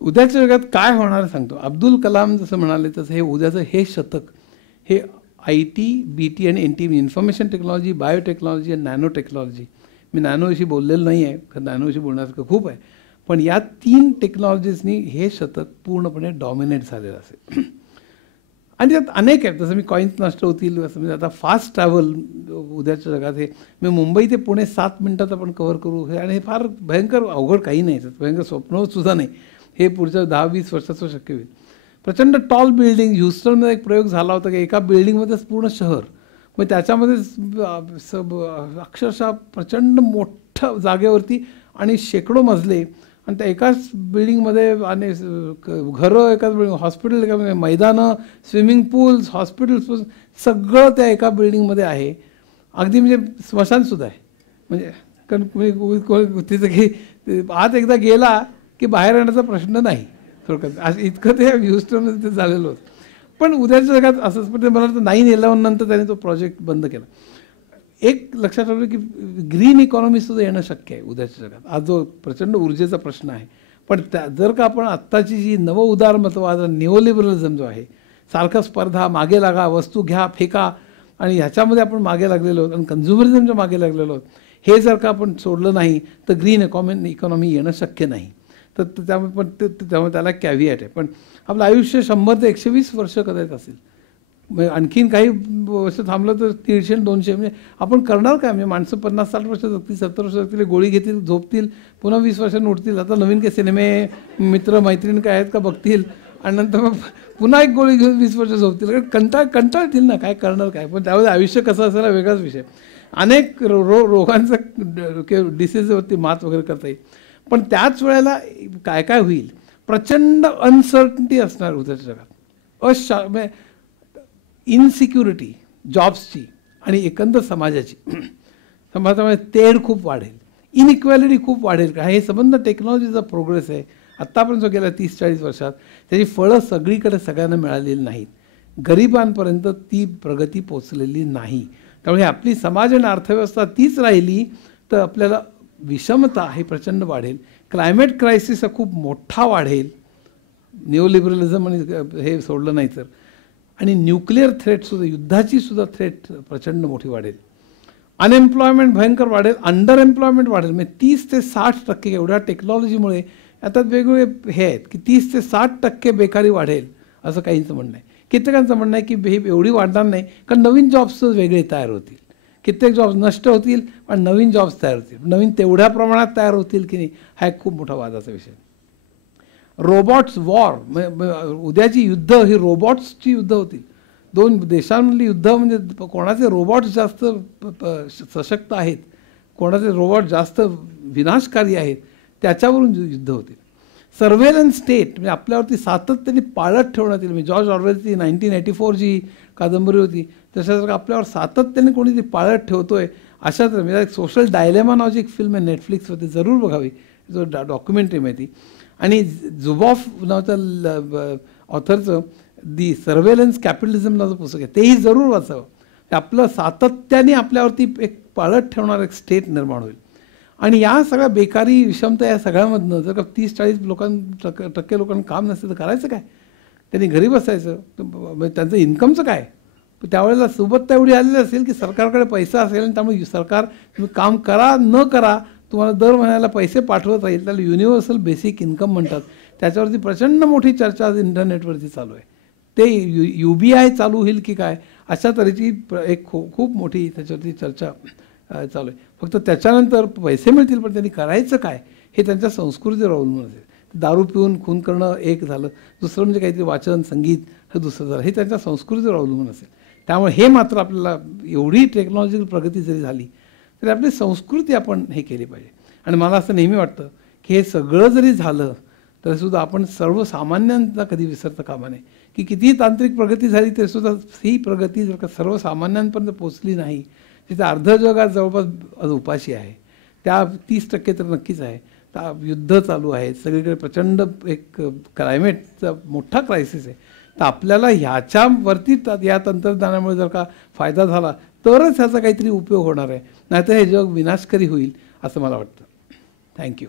उद्याच्या जगात काय होणार सांगतो. अब्दुल कलाम जसं म्हणाले तसं हे उद्याचं हे शतक हे IT, BT आणि NT, इन्फॉर्मेशन टेक्नॉलॉजी, बायोटेक्नॉलॉजी आणि नॅनो टेक्नॉलॉजी. मी नॅनोविषयी बोललेलं नाही आहे, कारण नॅनोविषयी बोलण्यासारखं खूप आहे. पण या 3 टेक्नॉलॉजीजनी हे शतक पूर्णपणे डॉमिनेट झालेलं असेल. आणि त्यात अनेक आहेत. जसं मी कॉईन्स नष्ट होतील असं, म्हणजे आता फास्ट ट्रॅव्हल उद्याच्या जगात हे मी मुंबई ते पुणे 7 मिनिटात आपण कव्हर करू. आणि हे फार भयंकर अवघड काही नाही, भयंकर स्वप्नसुद्धा नाही. हे पुढच्या 10-20 वर्षाचं शक्य होईल. प्रचंड टॉल बिल्डिंग. ह्युस्टनमध्ये एक प्रयोग झाला होता की एका बिल्डिंगमध्येच पूर्ण शहर, मग त्याच्यामध्ये अक्षरशः प्रचंड मोठ्या जागेवरती आणि शेकडो मजले, आणि त्या एकाच बिल्डिंगमध्ये आणि घरं एकाच बिल्डिंग, हॉस्पिटल एका, मैदानं, स्विमिंग पूल्स, हॉस्पिटल्स, सगळं त्या एका बिल्डिंगमध्ये आहे. अगदी म्हणजे स्मशानसुद्धा आहे. म्हणजे कारण तिथं की आत एकदा गेला की बाहेर येण्याचा प्रश्न नाही थोडक्यात. इतकं ते ह्युस्टनमध्ये ते झालेलं होतं. पण उद्याच्या जगात असंच, पण ते मला वाटतं 9/11 नंतर त्याने तो प्रोजेक्ट बंद केला. एक लक्षात ठेवलं की ग्रीन इकॉनॉमीसुद्धा येणं शक्य आहे उद्याच्या जगात. आज जो प्रचंड ऊर्जेचा प्रश्न आहे, पण जर का आपण आत्ताची जी नवउदारमतवाद, निओलिबरलिझम जो आहे, सारखं स्पर्धा, मागे लागा, वस्तू घ्या, फेका, आणि ह्याच्यामध्ये आपण मागे लागलेलो आहोत आणि कन्झ्युमरिझमच्या मागे लागलेलो आहोत. हे जर का आपण सोडलं नाही तर ग्रीन इकॉनॉमी येणं शक्य नाही. तर त्यामुळे त्याला कॅव्हिएट आहे. पण आपलं आयुष्य 100 ते 120 वर्ष कदाचित असेल. म्हणजे आणखीन काही वर्ष थांबलं तर 150-200. म्हणजे आपण करणार काय? म्हणजे माणसं 50-60 वर्ष जगतील, 70 वर्ष जगतील, गोळी घेतील, झोपतील, पुन्हा 20 वर्षांनी उठतील. आता नवीन काही सिनेमे, मित्र मैत्रीण काय आहेत का बघतील, आणि नंतर मग पुन्हा एक गोळी घेऊन 20 वर्ष झोपतील. कंटाळतील ना, काय करणार काय. पण त्यामध्ये आयुष्य कसं असेल हा वेगळाच विषय. अनेक रोगांचं डिसीजवरती मात वगैरे करता येईल. पण त्याच वेळेला काय होईल, प्रचंड अनसर्टनिटी असणार उद्याच्या जगात. इनसिक्युरिटी जॉब्सची आणि एकंदर समाजाची समाजामध्ये तेढ खूप वाढेल, इनइक्वॅलिटी खूप वाढेल. का हे संबंध टेक्नॉलॉजीचा प्रोग्रेस आहे आत्तापर्यंत जो गेल्या 30-40 वर्षात, त्याची फळं सगळीकडे सगळ्यांना मिळालेली नाहीत. गरिबांपर्यंत ती प्रगती पोचलेली नाही. त्यामुळे आपली समाज आणि अर्थव्यवस्था तीच राहिली तर आपल्याला विषमता हे प्रचंड वाढेल. क्लायमेट क्रायसिस हा खूप मोठा वाढेल, निओलिबरलिझम आणि हे सोडलं नाही तर. आणि न्यूक्लिअर थ्रेटसुद्धा, युद्धाची सुद्धा थ्रेट प्रचंड मोठी वाढेल. अनएम्प्लॉयमेंट भयंकर वाढेल, अंडर एम्प्लॉयमेंट वाढेल. म्हणजे 30 ते 60% एवढ्या टेक्नॉलॉजीमुळे आता वेगवेगळे हे आहेत की 30 ते 60% बेकारी वाढेल असं काहींचं म्हणणं आहे. कित्येकांचं म्हणणं आहे की हे एवढी वाढणार नाही, कारण नवीन जॉब्स वेगळे तयार होतील. कित्येक जॉब्स नष्ट होतील पण नवीन जॉब्स तयार होतील. नवीन तेवढ्या प्रमाणात तयार होतील की नाही हा एक खूप मोठा वादाचा विषय. रोबॉट्स वॉर, उद्याची युद्ध ही रोबॉट्सची युद्ध होतील. दोन देशांमधली युद्ध म्हणजे कोणाचे रोबॉट्स जास्त सशक्त आहेत, कोणाचे रोबॉट जास्त विनाशकारी आहेत त्याच्यावरून युद्ध होतील. सर्व्हेलन्स स्टेट म्हणजे आपल्यावरती सातत्याने पाळत ठेवण्यात येईल. म्हणजे जॉर्ज ऑर्वेलची 1984 जी कादंबरी होती तशासारखं आपल्यावर सातत्याने कोणी ती पाळत ठेवतोय अशाच. म्हणजे एक सोशल डायलेमा नावाची एक फिल्म आहे नेटफ्लिक्सवरती, जरूर बघावी. जो डॉक्युमेंटरी माहिती. आणि झुबॉफ नावाच्या ऑथरचं दी सर्व्हेलन्स कॅपिटलिझम नावाचं पुस्तक आहे, तेही जरूर वाचावं. आपलं सातत्याने आपल्यावरती एक पाळत ठेवणारं एक स्टेट निर्माण होईल. आणि या सगळ्या बेकारी विषमता या सगळ्यामधनं जर का 30-40 टक्के लोकांना काम नसेल तर करायचं काय? त्यांनी घरी बसायचं. त्यांचं इन्कमचं काय? त्यावेळेला सुबत्ता एवढी आलेली असेल की सरकारकडे पैसा असेल आणि त्यामुळे सरकार तुम्ही काम करा न करा तुम्हाला दर महिन्याला पैसे पाठवत राहील. त्याला युनिव्हर्सल बेसिक इन्कम म्हणतात. त्याच्यावरती प्रचंड मोठी चर्चा आज इंटरनेटवरती चालू आहे. ते UBI चालू होईल की काय अशा तऱ्हेची एक खूप मोठी त्याच्यावरती चर्चा चालू आहे. फक्त त्याच्यानंतर पैसे मिळतील पण त्यांनी करायचं काय हे त्यांच्या संस्कृतीवर अवलंबून असेल. दारू पिऊन खून करणं एक झालं, दुसरं म्हणजे काहीतरी वाचन संगीत हे दुसरं झालं, हे त्यांच्या संस्कृतीवर अवलंबून असेल. त्यामुळे हे मात्र आपल्याला एवढी टेक्नॉलॉजिकल प्रगती जरी झाली तरी आपली संस्कृती आपण हे केली पाहिजे. आणि मला असं नेहमी वाटतं की हे सगळं जरी झालं तरीसुद्धा आपण सर्वसामान्यांना कधी विसरता कामा नये. की कितीही तांत्रिक प्रगती झाली तरीसुद्धा ही प्रगती जर का सर्वसामान्यांपर्यंत पोचली नाही, तिथे अर्ध जगात जवळपास उपाशी आहे. त्या 30% तर नक्कीच आहे. युद्ध चालू आहे सगळीकडे, प्रचंड एक क्लायमेटचा मोठा क्रायसिस आहे. तर आपल्याला ह्याच्यावरती या तंत्रज्ञानामुळे जर का फायदा झाला तरच ह्याचा काहीतरी उपयोग होणार आहे, नाहीतर हे जग विनाशकारी होईल असं मला वाटतं. थँक्यू.